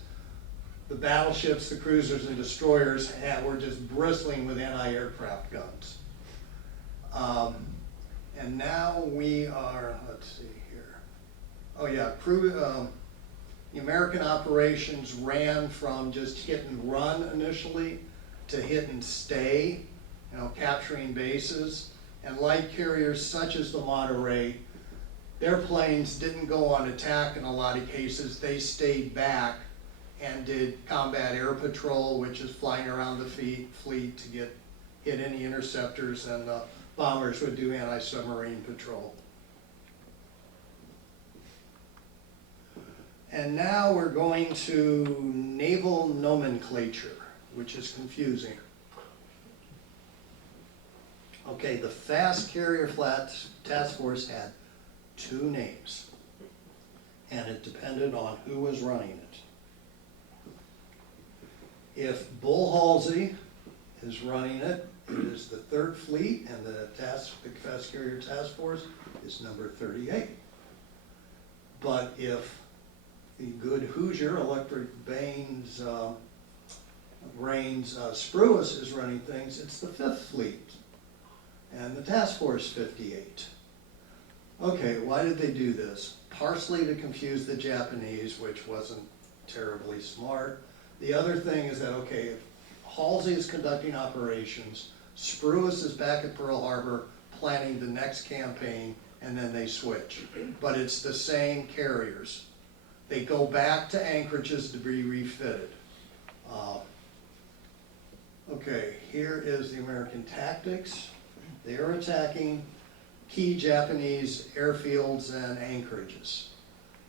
the battleships, the cruisers, and destroyers were just bristling with anti-aircraft guns. And now we are, let's see here. Oh yeah, the American operations ran from just hit and run initially to hit and stay, capturing bases. And light carriers such as the Monterey, their planes didn't go on attack in a lot of cases. They stayed back and did combat air patrol, which is flying around the fleet to hit any interceptors, and bombers would do anti-submarine patrol. And now we're going to naval nomenclature, which is confusing. Okay, the Fast Carrier Task Force had 2 names, and it depended on who was running it. If Bull Halsey is running it, it is the 3rd Fleet, and the Fast Carrier Task Force is number 38. But if the good Hoosier, Electric Brains Spruance is running things, it's the 5th Fleet, and the Task Force 58. Okay, why did they do this? Partially to confuse the Japanese, which wasn't terribly smart, The other thing is that, okay, if Halsey is conducting operations, Spruance is back at Pearl Harbor planning the next campaign, and then they switch. But it's the same carriers. They go back to anchorages to be refitted. Okay, here is the American tactics. They are attacking key Japanese airfields and anchorages.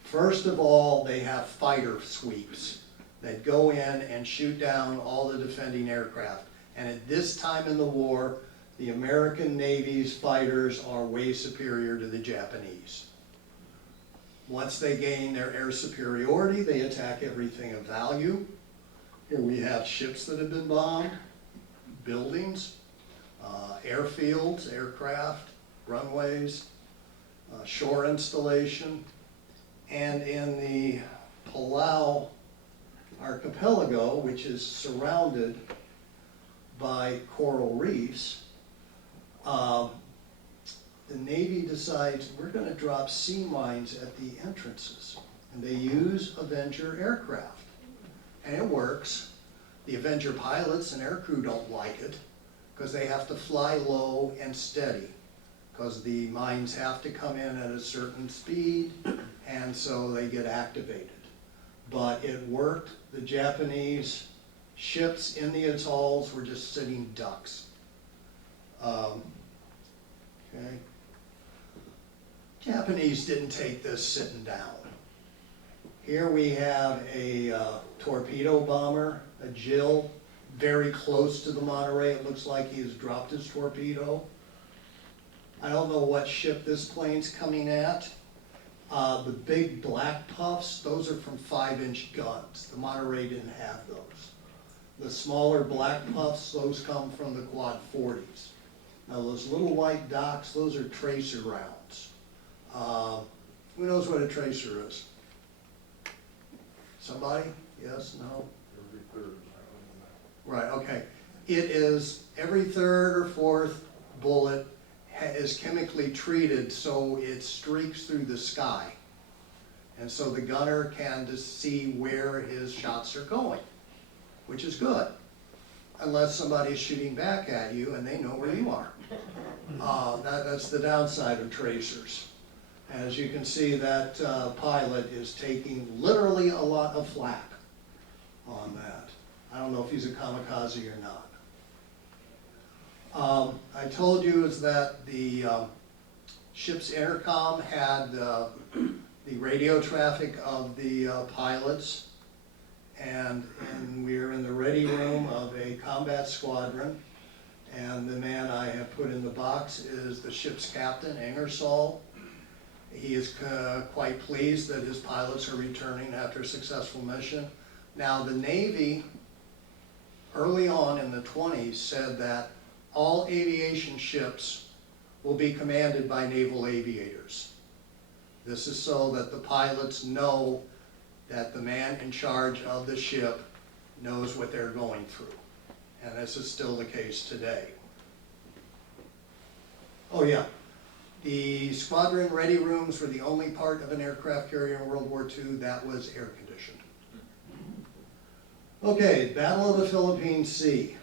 First of all, they have fighter sweeps that go in and shoot down all the defending aircraft. And at this time in the war, the American Navy's fighters are way superior to the Japanese. Once they gain their air superiority, they attack everything of value. Here we have ships that have been bombed, buildings, airfields, aircraft, runways, shore installation. And in the Palau archipelago, which is surrounded by coral reefs, the Navy decides we're going to drop sea mines at the entrances. And they use Avenger aircraft. And it works. The Avenger pilots and aircrew don't like it because they have to fly low and steady because the mines have to come in at a certain speed, and so they get activated. But it worked. The Japanese ships in the atolls were just sitting ducks. Okay. Japanese didn't take this sitting down. Here we have a torpedo bomber, a Jill, very close to the Monterey. It looks like he has dropped his torpedo. I don't know what ship this plane's coming at. The big black puffs, those are from 5-inch guns. The Monterey didn't have those. The smaller black puffs, those come from the quad 40s. Now those little white docks, those are tracer rounds. Who knows what a tracer is? Somebody? Yes? No? Right, okay. It is every third or fourth bullet is chemically treated so it streaks through the sky. And so the gunner can just see where his shots are going, which is good. Unless somebody's shooting back at you and they know where you are. That's the downside of tracers. As you can see, that pilot is taking literally a lot of flack on that. I don't know if he's a kamikaze or not. I told you is that the ship's intercom had the radio traffic of the pilots, and we're in the ready room of a combat squadron, and the man I have put in the box is the ship's captain, Ingersoll. He is quite pleased that his pilots are returning after a successful mission. Now the Navy, early on in the 20s, said that all aviation ships will be commanded by naval aviators. This is so that the pilots know that the man in charge of the ship knows what they're going through. And this is still the case today. Oh yeah, the squadron ready rooms were the only part of an aircraft carrier in World War II that was air conditioned. Okay, Battle of the Philippine Sea.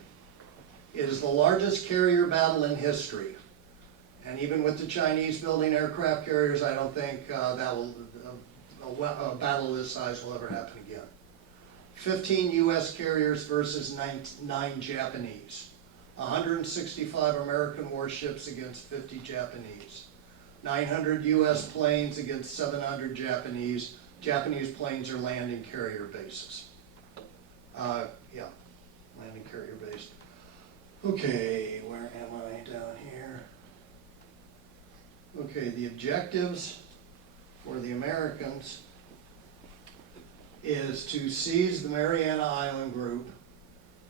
It is the largest carrier battle in history. And even with the Chinese building aircraft carriers, I don't think a battle of this size will ever happen again. 15 US carriers versus 9 Japanese. 165 American warships against 50 Japanese. 900 US planes against 700 Japanese. Japanese planes are landing carrier bases. Yeah, landing carrier base. Okay, where am I down here? Okay, the objectives for the Americans is to seize the Mariana Island Group,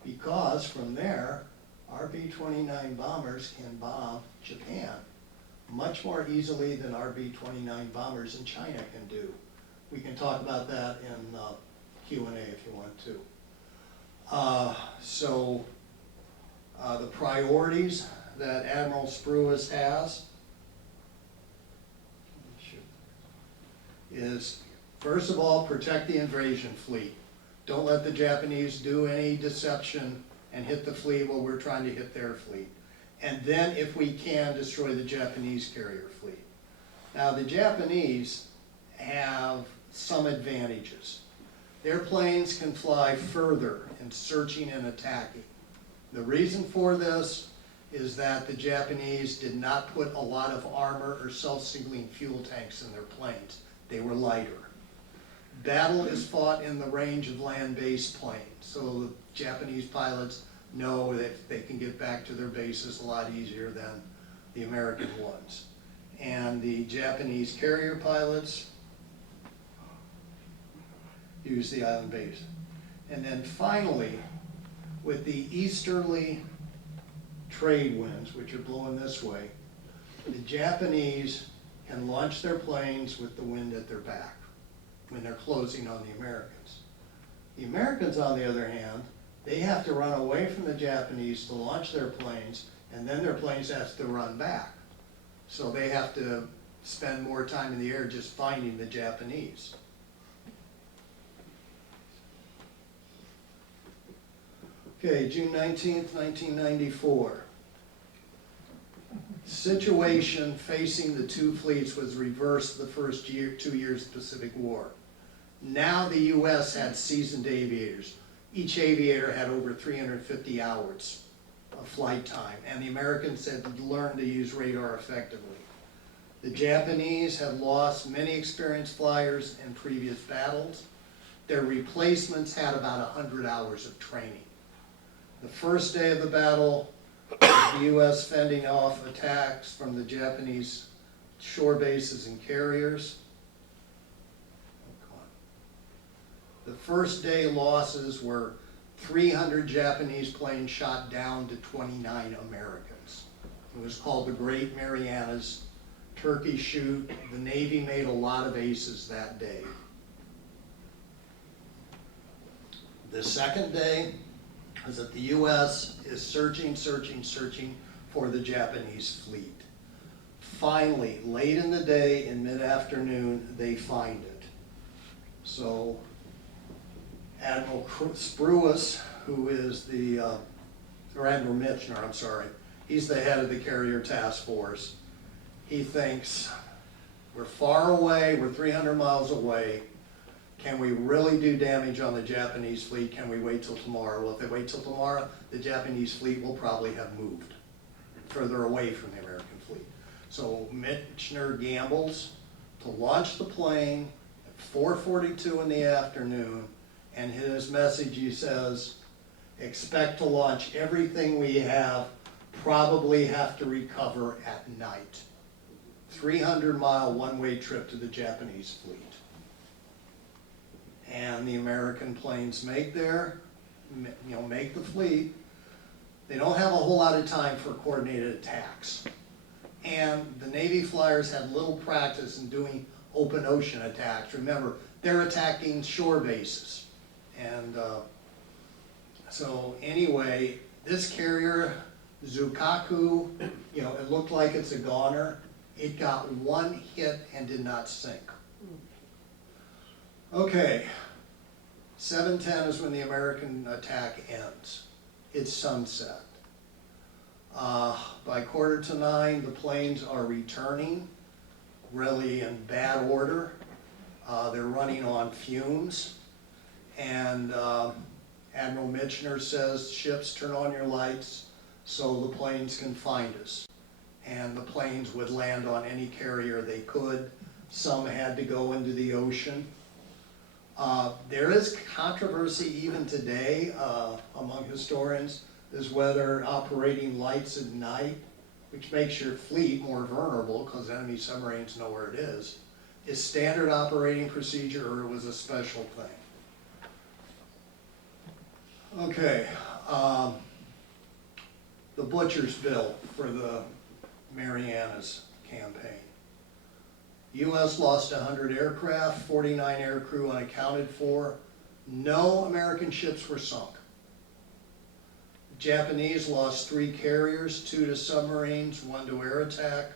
because from there, RB-29 bombers can bomb Japan much more easily than RB-29 bombers in China can do. We can talk about that in Q&A if you want to. The priorities that Admiral Spruance has is, first of all, protect the invasion fleet. Don't let the Japanese do any deception and hit the fleet while we're trying to hit their fleet. And then, if we can, destroy the Japanese carrier fleet. Now, the Japanese have some advantages. Their planes can fly further in searching and attacking. The reason for this is that the Japanese did not put a lot of armor or self-sealing fuel tanks in their planes. They were lighter. Battle is fought in the range of land-based planes, so the Japanese pilots know that they can get back to their bases a lot easier than the American ones. And the Japanese carrier pilots use the island base. And then finally, with the easterly trade winds, which are blowing this way, the Japanese can launch their planes with the wind at their back when they're closing on the Americans. The Americans, on the other hand, they have to run away from the Japanese to launch their planes, and then their planes have to run back. So they have to spend more time in the air just finding the Japanese. Okay, June 19th, 1994. Situation facing the two fleets was reversed the first 2 years of the Pacific War. Now the U.S. had seasoned aviators. Each aviator had over 350 hours of flight time, and the Americans had learned to use radar effectively. The Japanese had lost many experienced flyers in previous battles. Their replacements had about 100 hours of training. The first day of the battle, the U.S. fending off attacks from the Japanese shore bases and carriers. The first day losses were 300 Japanese planes shot down to 29 Americans. It was called the Great Marianas Turkey Shoot. The Navy made a lot of aces that day. The second day is that the U.S. is searching for the Japanese fleet. Finally, late in the day, in mid-afternoon, they find it. So Admiral Spruance, who is or Admiral Michener, I'm sorry, he's the head of the carrier task force. He thinks, we're far away, we're 300 miles away. Can we really do damage on the Japanese fleet? Can we wait till tomorrow? Well, if they wait till tomorrow, the Japanese fleet will probably have moved further away from the American fleet. So Michener gambles to launch the plane at 4:42 in the afternoon, and in his message he says, expect to launch everything we have, probably have to recover at night. 300-mile one-way trip to the Japanese fleet. And the American planes make make the fleet. They don't have a whole lot of time for coordinated attacks. And the Navy flyers had little practice in doing open ocean attacks. Remember, they're attacking shore bases. And so anyway, this carrier, Zukaku, it looked like it's a goner. It got one hit and did not sink. Okay, 7:10 is when the American attack ends. It's sunset. By 8:45, the planes are returning, really in bad order. They're running on fumes. And Admiral Michener says, ships, turn on your lights so the planes can find us. And the planes would land on any carrier they could. Some had to go into the ocean. There is controversy even today among historians as whether operating lights at night, which makes your fleet more vulnerable because enemy submarines know where it is standard operating procedure or it was a special thing. Okay, the butcher's bill for the Marianas campaign. U.S. lost 100 aircraft, 49 aircrew unaccounted for. No American ships were sunk. Japanese lost 3 carriers, 2 to submarines, 1 to air attack,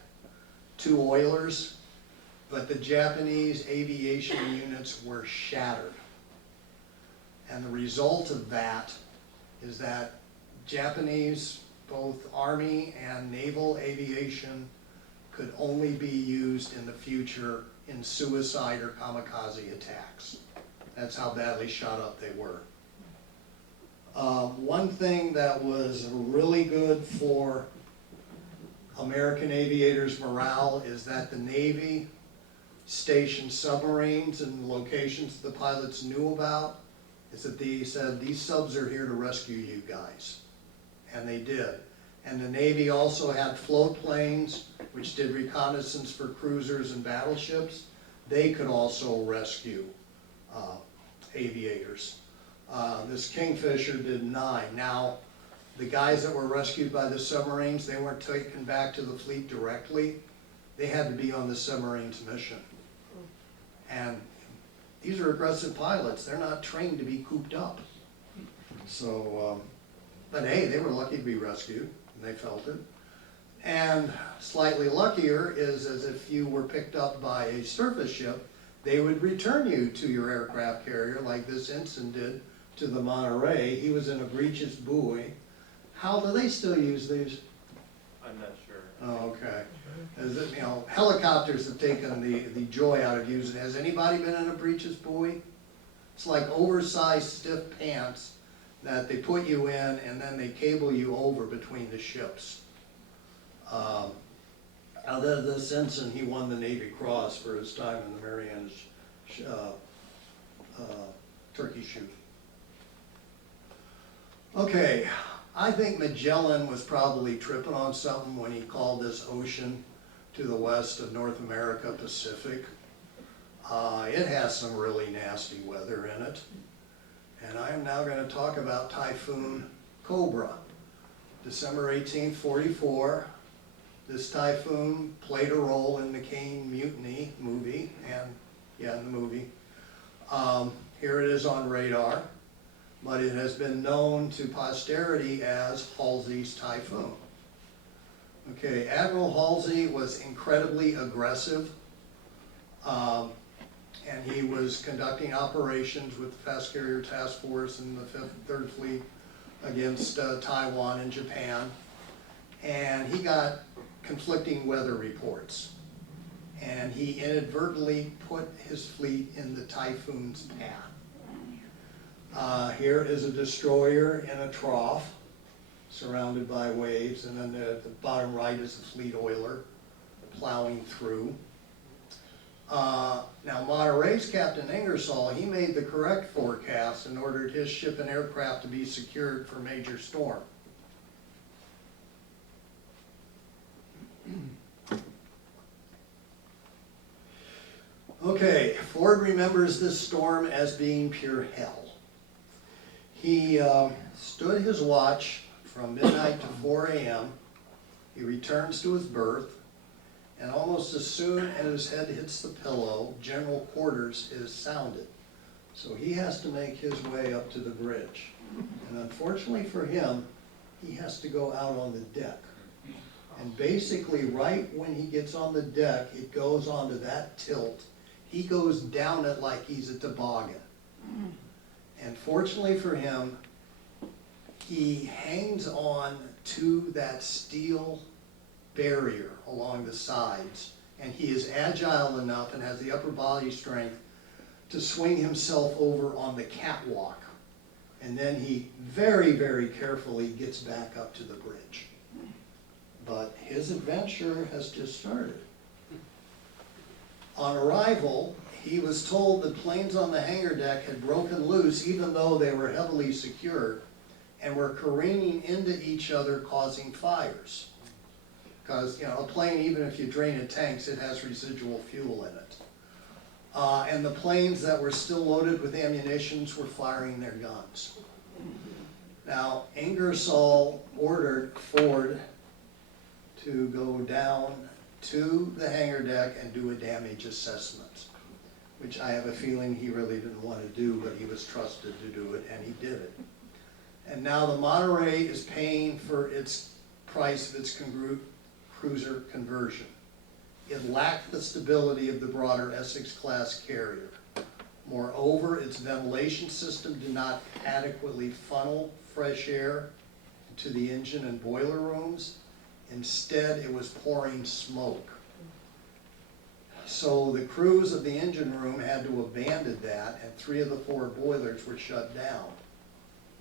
2 oilers, but the Japanese aviation units were shattered. And the result of that is that Japanese, both Army and naval aviation, could only be used in the future in suicide or kamikaze attacks. That's how badly shot up they were. One thing that was really good for American aviators' morale is that the Navy stationed submarines in locations the pilots knew about, is that they said, these subs are here to rescue you guys. And they did. And the Navy also had float planes, which did reconnaissance for cruisers and battleships. They could also rescue aviators. This Kingfisher did 9. Now, the guys that were rescued by the submarines, they weren't taken back to the fleet directly. They had to be on the submarine's mission. And these are aggressive pilots. They're not trained to be cooped up. So, but hey, they were lucky to be rescued, and they felt it. And slightly luckier is as if you were picked up by a surface ship, they would return you to your aircraft carrier, like this ensign did to the Monterey. He was in a breeches buoy. How do they still use these? I'm not sure. Oh, okay. As it, helicopters have taken the joy out of using. Has anybody been in a breeches buoy? It's like oversized stiff pants that they put you in, and then they cable you over between the ships. This ensign, he won the Navy Cross for his time in the Marianas turkey shoot. Okay, I think Magellan was probably tripping on something when he called this ocean to the west of North America Pacific. It has some really nasty weather in it. And I am now going to talk about Typhoon Cobra. December 1844, this typhoon played a role in the Caine Mutiny movie, and yeah, in the movie. Here it is on radar, but it has been known to posterity as Halsey's Typhoon. Okay, Admiral Halsey was incredibly aggressive, and he was conducting operations with the Fast Carrier Task Force and the 3rd Fleet against Taiwan and Japan, and he got conflicting weather reports, and he inadvertently put his fleet in the typhoon's path. Here is a destroyer in a trough surrounded by waves, and then at the bottom right is a fleet oiler plowing through. Now Monterey's Captain Ingersoll, he made the correct forecast and ordered his ship and aircraft to be secured for major storm. Okay, Ford remembers this storm as being pure hell. He stood his watch from midnight to 4 a.m. He returns to his berth, and almost as soon as his head hits the pillow, general quarters is sounded. So he has to make his way up to the bridge. And unfortunately for him, he has to go out on the deck. And basically, right when he gets on the deck, it goes onto that tilt. He goes down it like he's a toboggan. And fortunately for him, he hangs on to that steel barrier along the sides, and he is agile enough and has the upper body strength to swing himself over on the catwalk. And then he very, very carefully gets back up to the bridge. But his adventure has just started. On arrival, he was told that planes on the hangar deck had broken loose, even though they were heavily secured, and were careening into each other, causing fires. Because, a plane, even if you drain its tanks, it has residual fuel in it. And the planes that were still loaded with ammunitions were firing their guns. Now, Ingersoll ordered Ford to go down to the hangar deck and do a damage assessment, which I have a feeling he really didn't want to do, but he was trusted to do it, and he did it. And now the Monterey is paying for its price of its cruiser conversion. It lacked the stability of the broader Essex-class carrier. Moreover, its ventilation system did not adequately funnel fresh air to the engine and boiler rooms. Instead, it was pouring smoke. So the crews of the engine room had to abandon that, and 3 of the 4 boilers were shut down.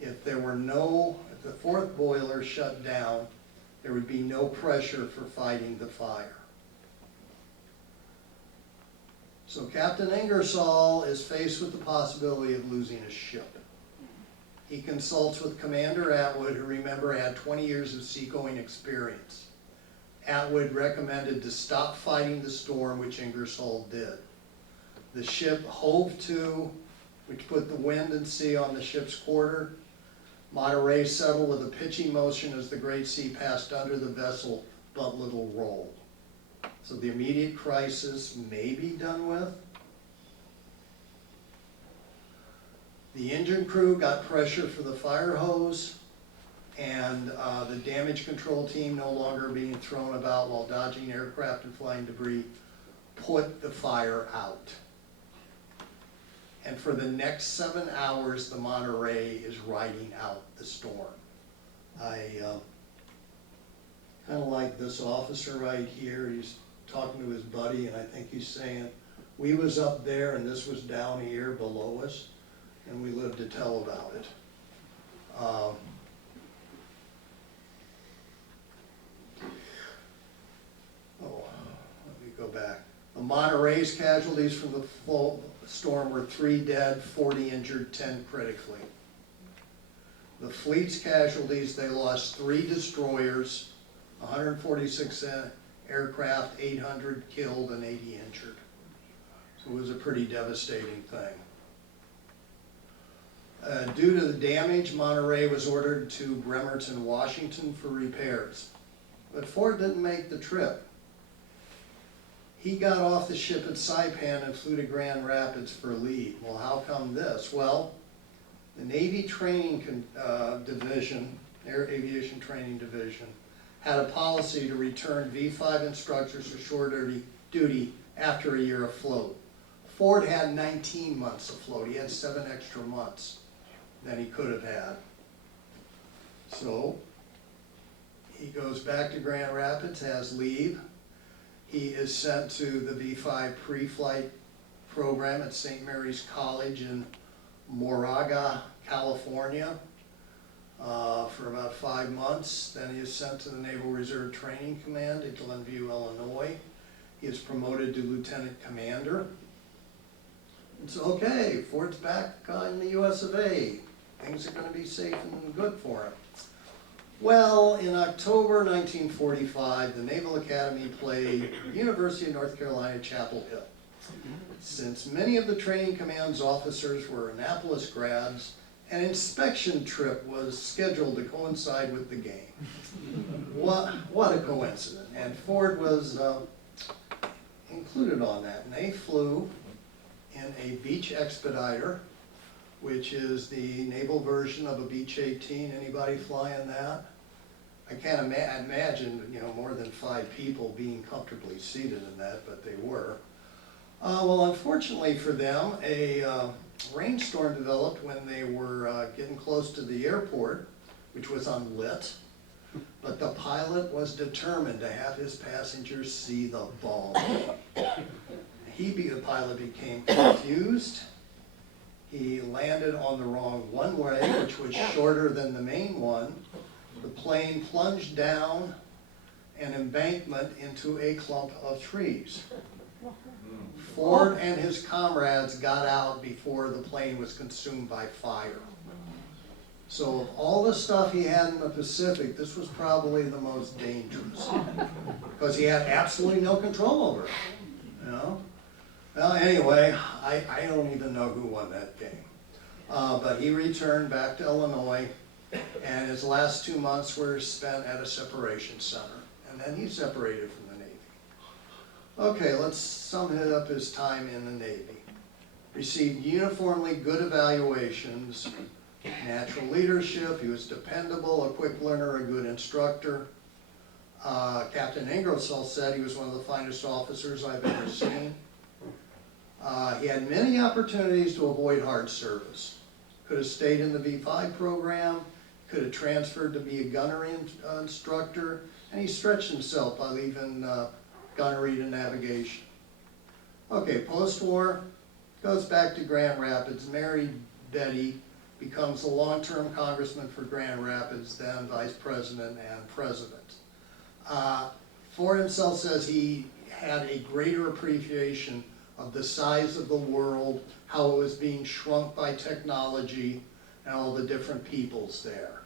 If the 4th boiler shut down, there would be no pressure for fighting the fire. So Captain Ingersoll is faced with the possibility of losing a ship. He consults with Commander Atwood, who, remember, had 20 years of seagoing experience. Atwood recommended to stop fighting the storm, which Ingersoll did. The ship hove to, which put the wind and sea on the ship's quarter. Monterey settled with a pitching motion as the great sea passed under the vessel, but little rolled. So the immediate crisis may be done with. The engine crew got pressure for the fire hose, and the damage control team, no longer being thrown about while dodging aircraft and flying debris, put the fire out. And for the next 7 hours, the Monterey is riding out the storm. I kind of like this officer right here. He's talking to his buddy, and I think he's saying, we was up there and this was down here below us, and we lived to tell about it. Let me go back. The Monterey's casualties from the storm were 3 dead, 40 injured, 10 critically. The fleet's casualties, they lost 3 destroyers, 146 aircraft, 800 killed and 80 injured. So it was a pretty devastating thing. Due to the damage, Monterey was ordered to Bremerton, Washington for repairs. But Ford didn't make the trip. He got off the ship at Saipan and flew to Grand Rapids for leave. Well, how come this? Well, the Navy Training Division, Air Aviation Training Division, had a policy to return V-5 instructors for short duty after a year afloat. Ford had 19 months afloat. He had 7 extra months than he could have had. So he goes back to Grand Rapids, has leave. He is sent to the V-5 pre-flight program at St. Mary's College in Moraga, California, for about 5 months. Then he is sent to the Naval Reserve Training Command at Glenview, Illinois. He is promoted to lieutenant commander. It's okay, Ford's back in the US of A. Things are going to be safe and good for him. Well, in October 1945, the Naval Academy played University of North Carolina, Chapel Hill. Since many of the training command's officers were Annapolis grads, an inspection trip was scheduled to coincide with the game. What a coincidence. And Ford was included on that. And they flew in a Beech Expediter, which is the naval version of a Beech 18. Anybody flying that? I can't imagine, more than 5 people being comfortably seated in that, but they were. Well, unfortunately for them, a rainstorm developed when they were getting close to the airport, which was unlit. But the pilot was determined to have his passengers see the bomb. The pilot became confused. He landed on the wrong one-way, which was shorter than the main one. The plane plunged down an embankment into a clump of trees. Ford and his comrades got out before the plane was consumed by fire. So of all the stuff he had in the Pacific, this was probably the most dangerous, because he had absolutely no control over it. Well, anyway, I don't even know who won that game. But he returned back to Illinois, and his last 2 months were spent at a separation center. And then he separated from the Navy. Okay, let's sum it up his time in the Navy. Received uniformly good evaluations, natural leadership, he was dependable, a quick learner, a good instructor. Captain Ingersoll said he was one of the finest officers I've ever seen. He had many opportunities to avoid hard service. Could have stayed in the V5 program, could have transferred to be a gunnery instructor, and he stretched himself by leaving gunnery to navigation. Okay, post-war, goes back to Grand Rapids, married Betty, becomes a long-term congressman for Grand Rapids, then vice president and president. Ford himself says he had a greater appreciation of the size of the world, how it was being shrunk by technology, and all the different peoples there.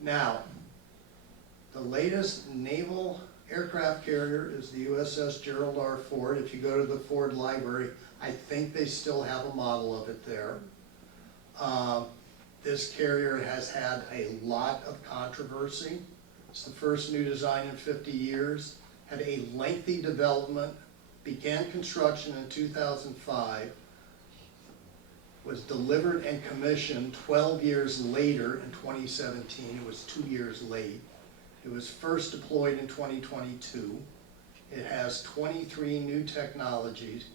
Now, the latest naval aircraft carrier is the USS Gerald R. Ford. If you go to the Ford Library, I think they still have a model of it there. This carrier has had a lot of controversy. It's the first new design in 50 years, had a lengthy development, began construction in 2005, was delivered and commissioned 12 years later in 2017. It was 2 years late. It was first deployed in 2022. It has 23 new technologies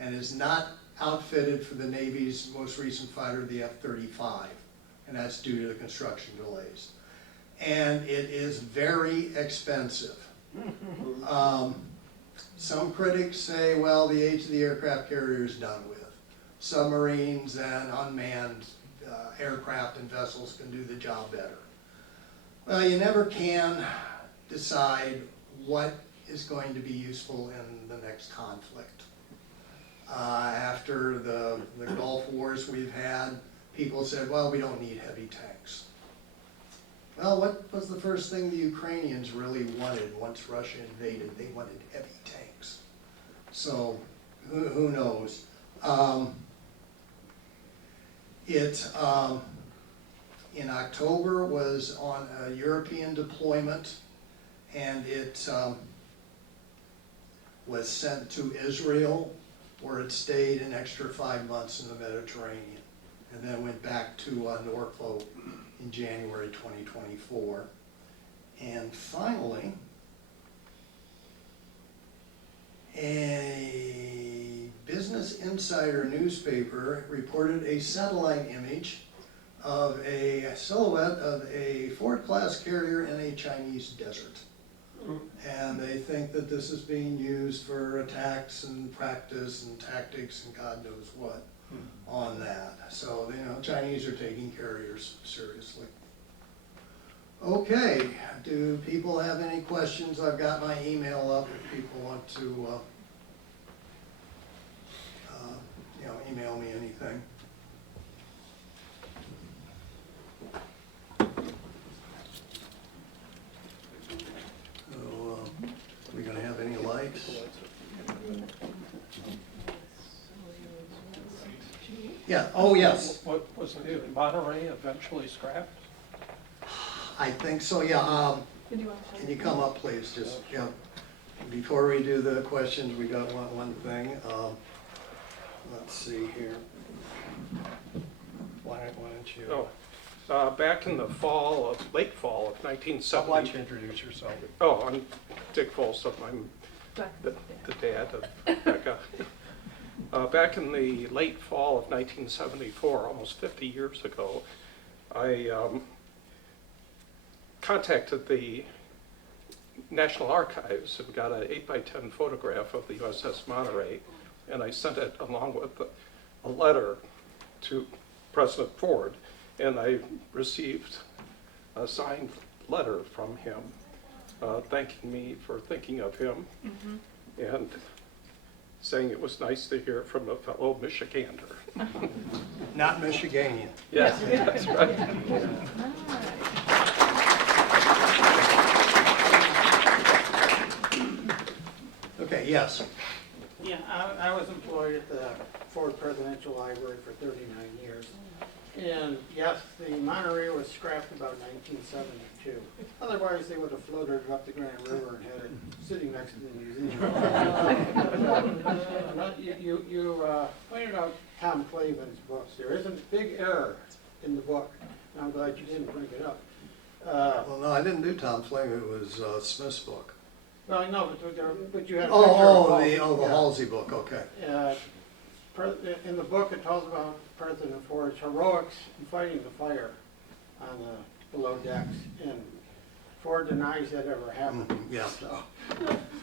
and is not outfitted for the Navy's most recent fighter, the F-35, and that's due to the construction delays. And it is very expensive. Some critics say, well, the age of the aircraft carrier is done with. Submarines and unmanned aircraft and vessels can do the job better. Well, you never can decide what is going to be useful in the next conflict. After the Gulf Wars we've had, people said, well, we don't need heavy tanks. Well, what was the first thing the Ukrainians really wanted once Russia invaded? They wanted heavy tanks. So, who knows? In October was on a European deployment, and it was sent to Israel, where it stayed an extra 5 months in the Mediterranean, and then went back to Norfolk in January 2024. And finally, a Business Insider newspaper reported a satellite image of a silhouette of a Ford-class carrier in a Chinese desert. And they think that this is being used for attacks and practice and tactics and God knows what on that. So, you know, Chinese are taking carriers seriously. Okay, do people have any questions? I've got my email up if people want to email me anything. So, are we gonna have any lights? Yeah, oh yes, What was the Monterey eventually scrapped? I think so, yeah. Can you come up, please, just, yeah. Before we do the questions, we got one thing. Let's see here. Why don't you? Oh, back in the late fall of Why 1970. don't you introduce yourself? Oh, I'm Dick Folsom. I'm the dad of Becca. Back in the late fall of 1974, almost 50 years ago, I contacted the National Archives and got an 8x10 photograph of the USS Monterey, and I sent it along with a letter to President Ford, and I received a signed letter from him thanking me for thinking of him and saying it was nice to hear from a fellow Michigander. Not Michiganian. Yes, that's right. Okay, yes. Yeah, I was employed at the Ford Presidential Library for 39 years. And yes, the Monterey was scrapped about 1972. Otherwise, they would have floated it up the Grand River and had it sitting next to the museum. You pointed out Tom Clavin's books. There is a big error in the book. And I'm glad you didn't bring it up. Well, no, I didn't do Tom Flavin. It was Smith's book. Well, I know, but you had a picture of Oh, Halsey. the Yeah. Halsey book, okay. In the book, it tells about President Ford's heroics in fighting the fire on the below decks, and Ford denies that ever happened. Yeah. So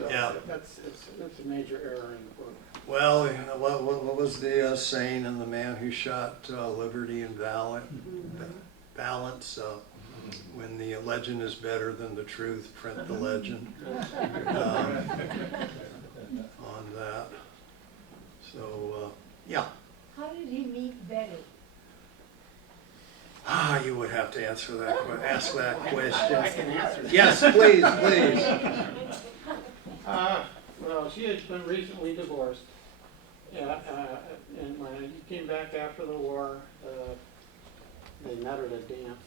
Yeah. it's a major error in the book. Well, you know, what was the saying in The Man Who Shot Liberty and Balance? When the legend is better than the truth, print the legend. On that. So, yeah. How did he meet Betty? You would have to ask that I question. can answer that. Yes, please, please. Well, she had been recently divorced. And when he came back after the war, they met at a dance.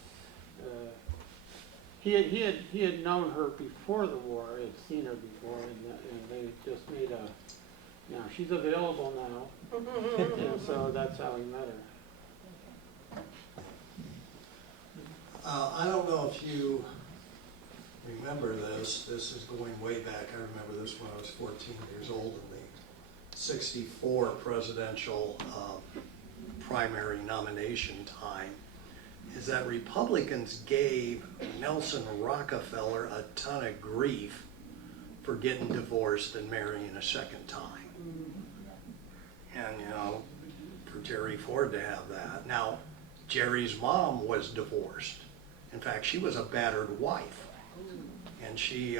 He had known her before the war, he had seen her before, and they just made she's available now. And so that's how he met her. I don't know if you remember this. This is going way back. I remember this when I was 14 years old in the 64 presidential primary nomination time, is that Republicans gave Nelson Rockefeller a ton of grief for getting divorced and marrying a second time. And, you know, for Jerry Ford to have that. Now, Jerry's mom was divorced. In fact, she was a battered wife. And she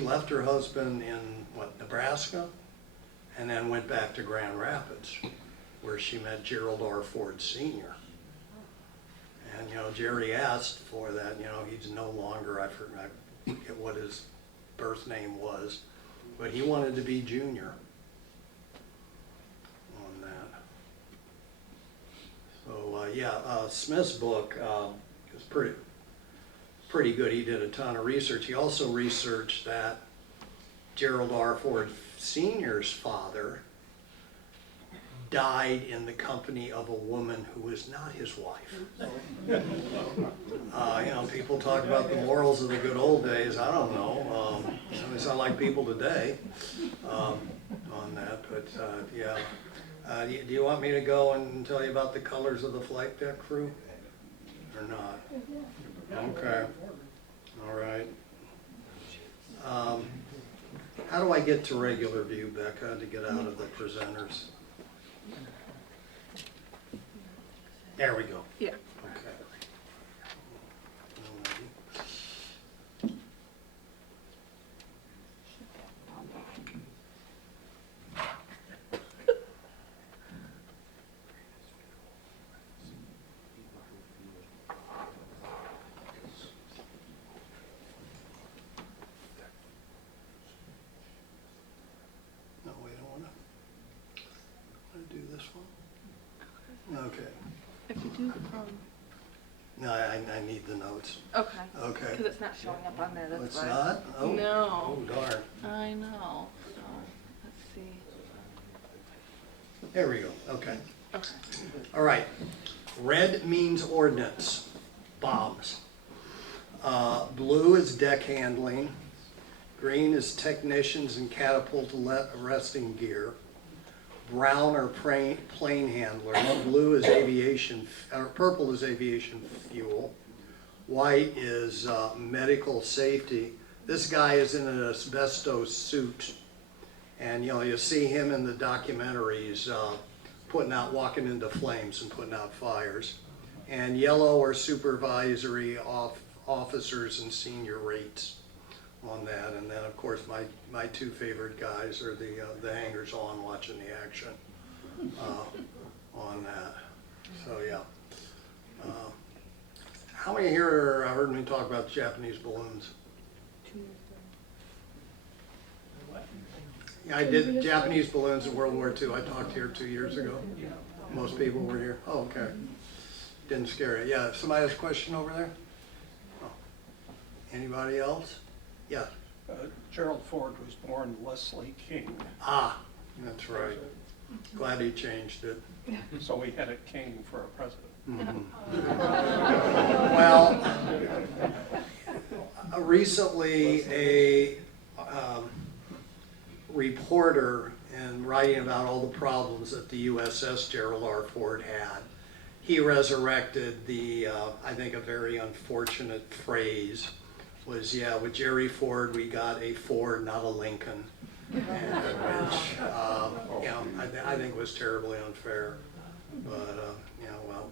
left her husband in, Nebraska? And then went back to Grand Rapids, where she met Gerald R. Ford Sr. And, you know, Jerry asked for that, you know, he's no longer, I forget what his birth name was, but he wanted to be Junior on that. So, yeah, Smith's book is pretty good. He did a ton of research. He also researched that Gerald R. Ford Sr.'s father died in the company of a woman who was not his wife. You know, people talk about the morals of the good old days. I don't know. It's not like people today on that. But yeah, do you want me to go and tell you about the colors of the flight deck crew, or not? Okay. All right. How do I get to regular view, Becca, to get out of the presenters? There we go. Yeah. Okay. No, we don't want to do this one. Okay. If you do, No, I need the notes. okay. Okay. Because it's not showing up on there, that's It's why. not? Oh. No. Oh, darn. I know. So, let's see. There we go. Okay. Okay. All right. Red means ordnance, bombs. Blue is deck handling. Green is technicians and catapult arresting gear. Brown are plane handlers. Blue is aviation, or purple is aviation fuel. White is medical safety. This guy is in an asbestos suit, and you know you see him in the documentaries walking into flames and putting out fires. And yellow are supervisory officers and senior rates on that. And then of course my two favorite guys are the hangers-on watching the action on that. So yeah. How many here heard me talk about Japanese balloons? Yeah, I did Japanese balloons in World War II. I talked here 2 years ago. Most people were here. Oh, okay. Didn't scare you. Yeah, somebody has a question over there? Oh. Anybody else? Yeah. Gerald Ford was born Leslie King, Ah, that's right. Glad he changed it. so we had a king for a president. Well, recently reporter and writing about all the problems that the USS Gerald R. Ford had, he resurrected the, I think a very unfortunate phrase was, yeah, with Jerry Ford, we got a Ford, not a Lincoln. And which, you know, I think was terribly unfair. But, you know, well,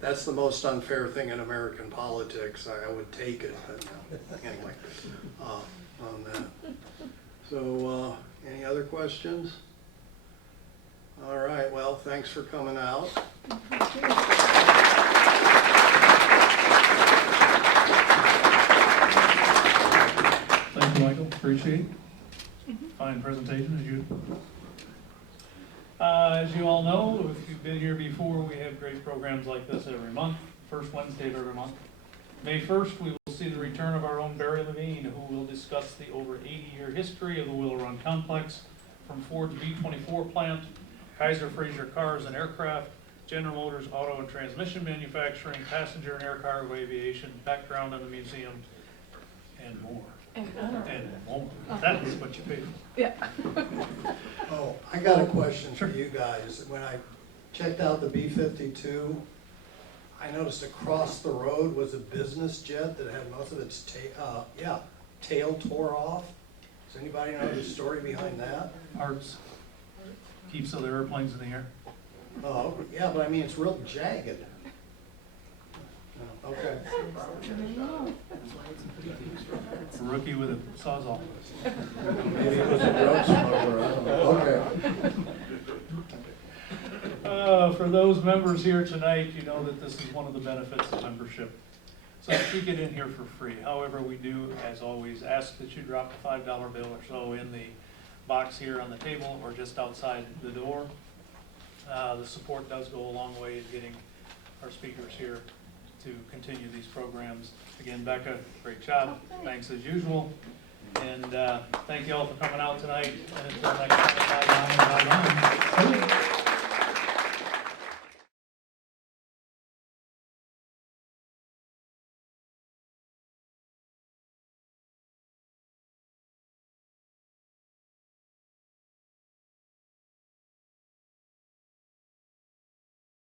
that's the most unfair thing in American politics. I would take it, but anyway, on that. So, any other questions? All right, well, thanks for coming out. Thank you, Michael, appreciate it. Fine presentation as usual. As you all know, if you've been here before, we have great programs like this every month, first Wednesday of every month. May 1st, we will see the return of our own Barry Levine, who will discuss the over 80-year history of the Willow Run Complex, from Ford's B-24 plant, Kaiser Fraser Cars and Aircraft, General Motors Auto and Transmission Manufacturing, passenger and air cargo aviation, background on the museum, and more. And more. That is what you pay for. Yeah. Oh, I got a question for you guys. When I checked out the B-52, I noticed across the road was a business jet that had most of its tail tore off. Does anybody know the story behind that? Parts, keeps other airplanes in the air. Oh, yeah, but I mean, it's real jagged. Oh, okay. A rookie with a sawzall. Maybe it was a drug smuggler, I don't know. Okay. For those members here tonight, you know that this is one of the benefits of membership. So you get in here for free. However, we do, as always, ask that you drop a $5 bill or so in the box here on the table or just outside the door. The support does go a long way in getting our speakers here to continue these programs. Again, Becca, great job. Thanks as usual. And thank you all for coming out tonight. And until next time, bye-bye.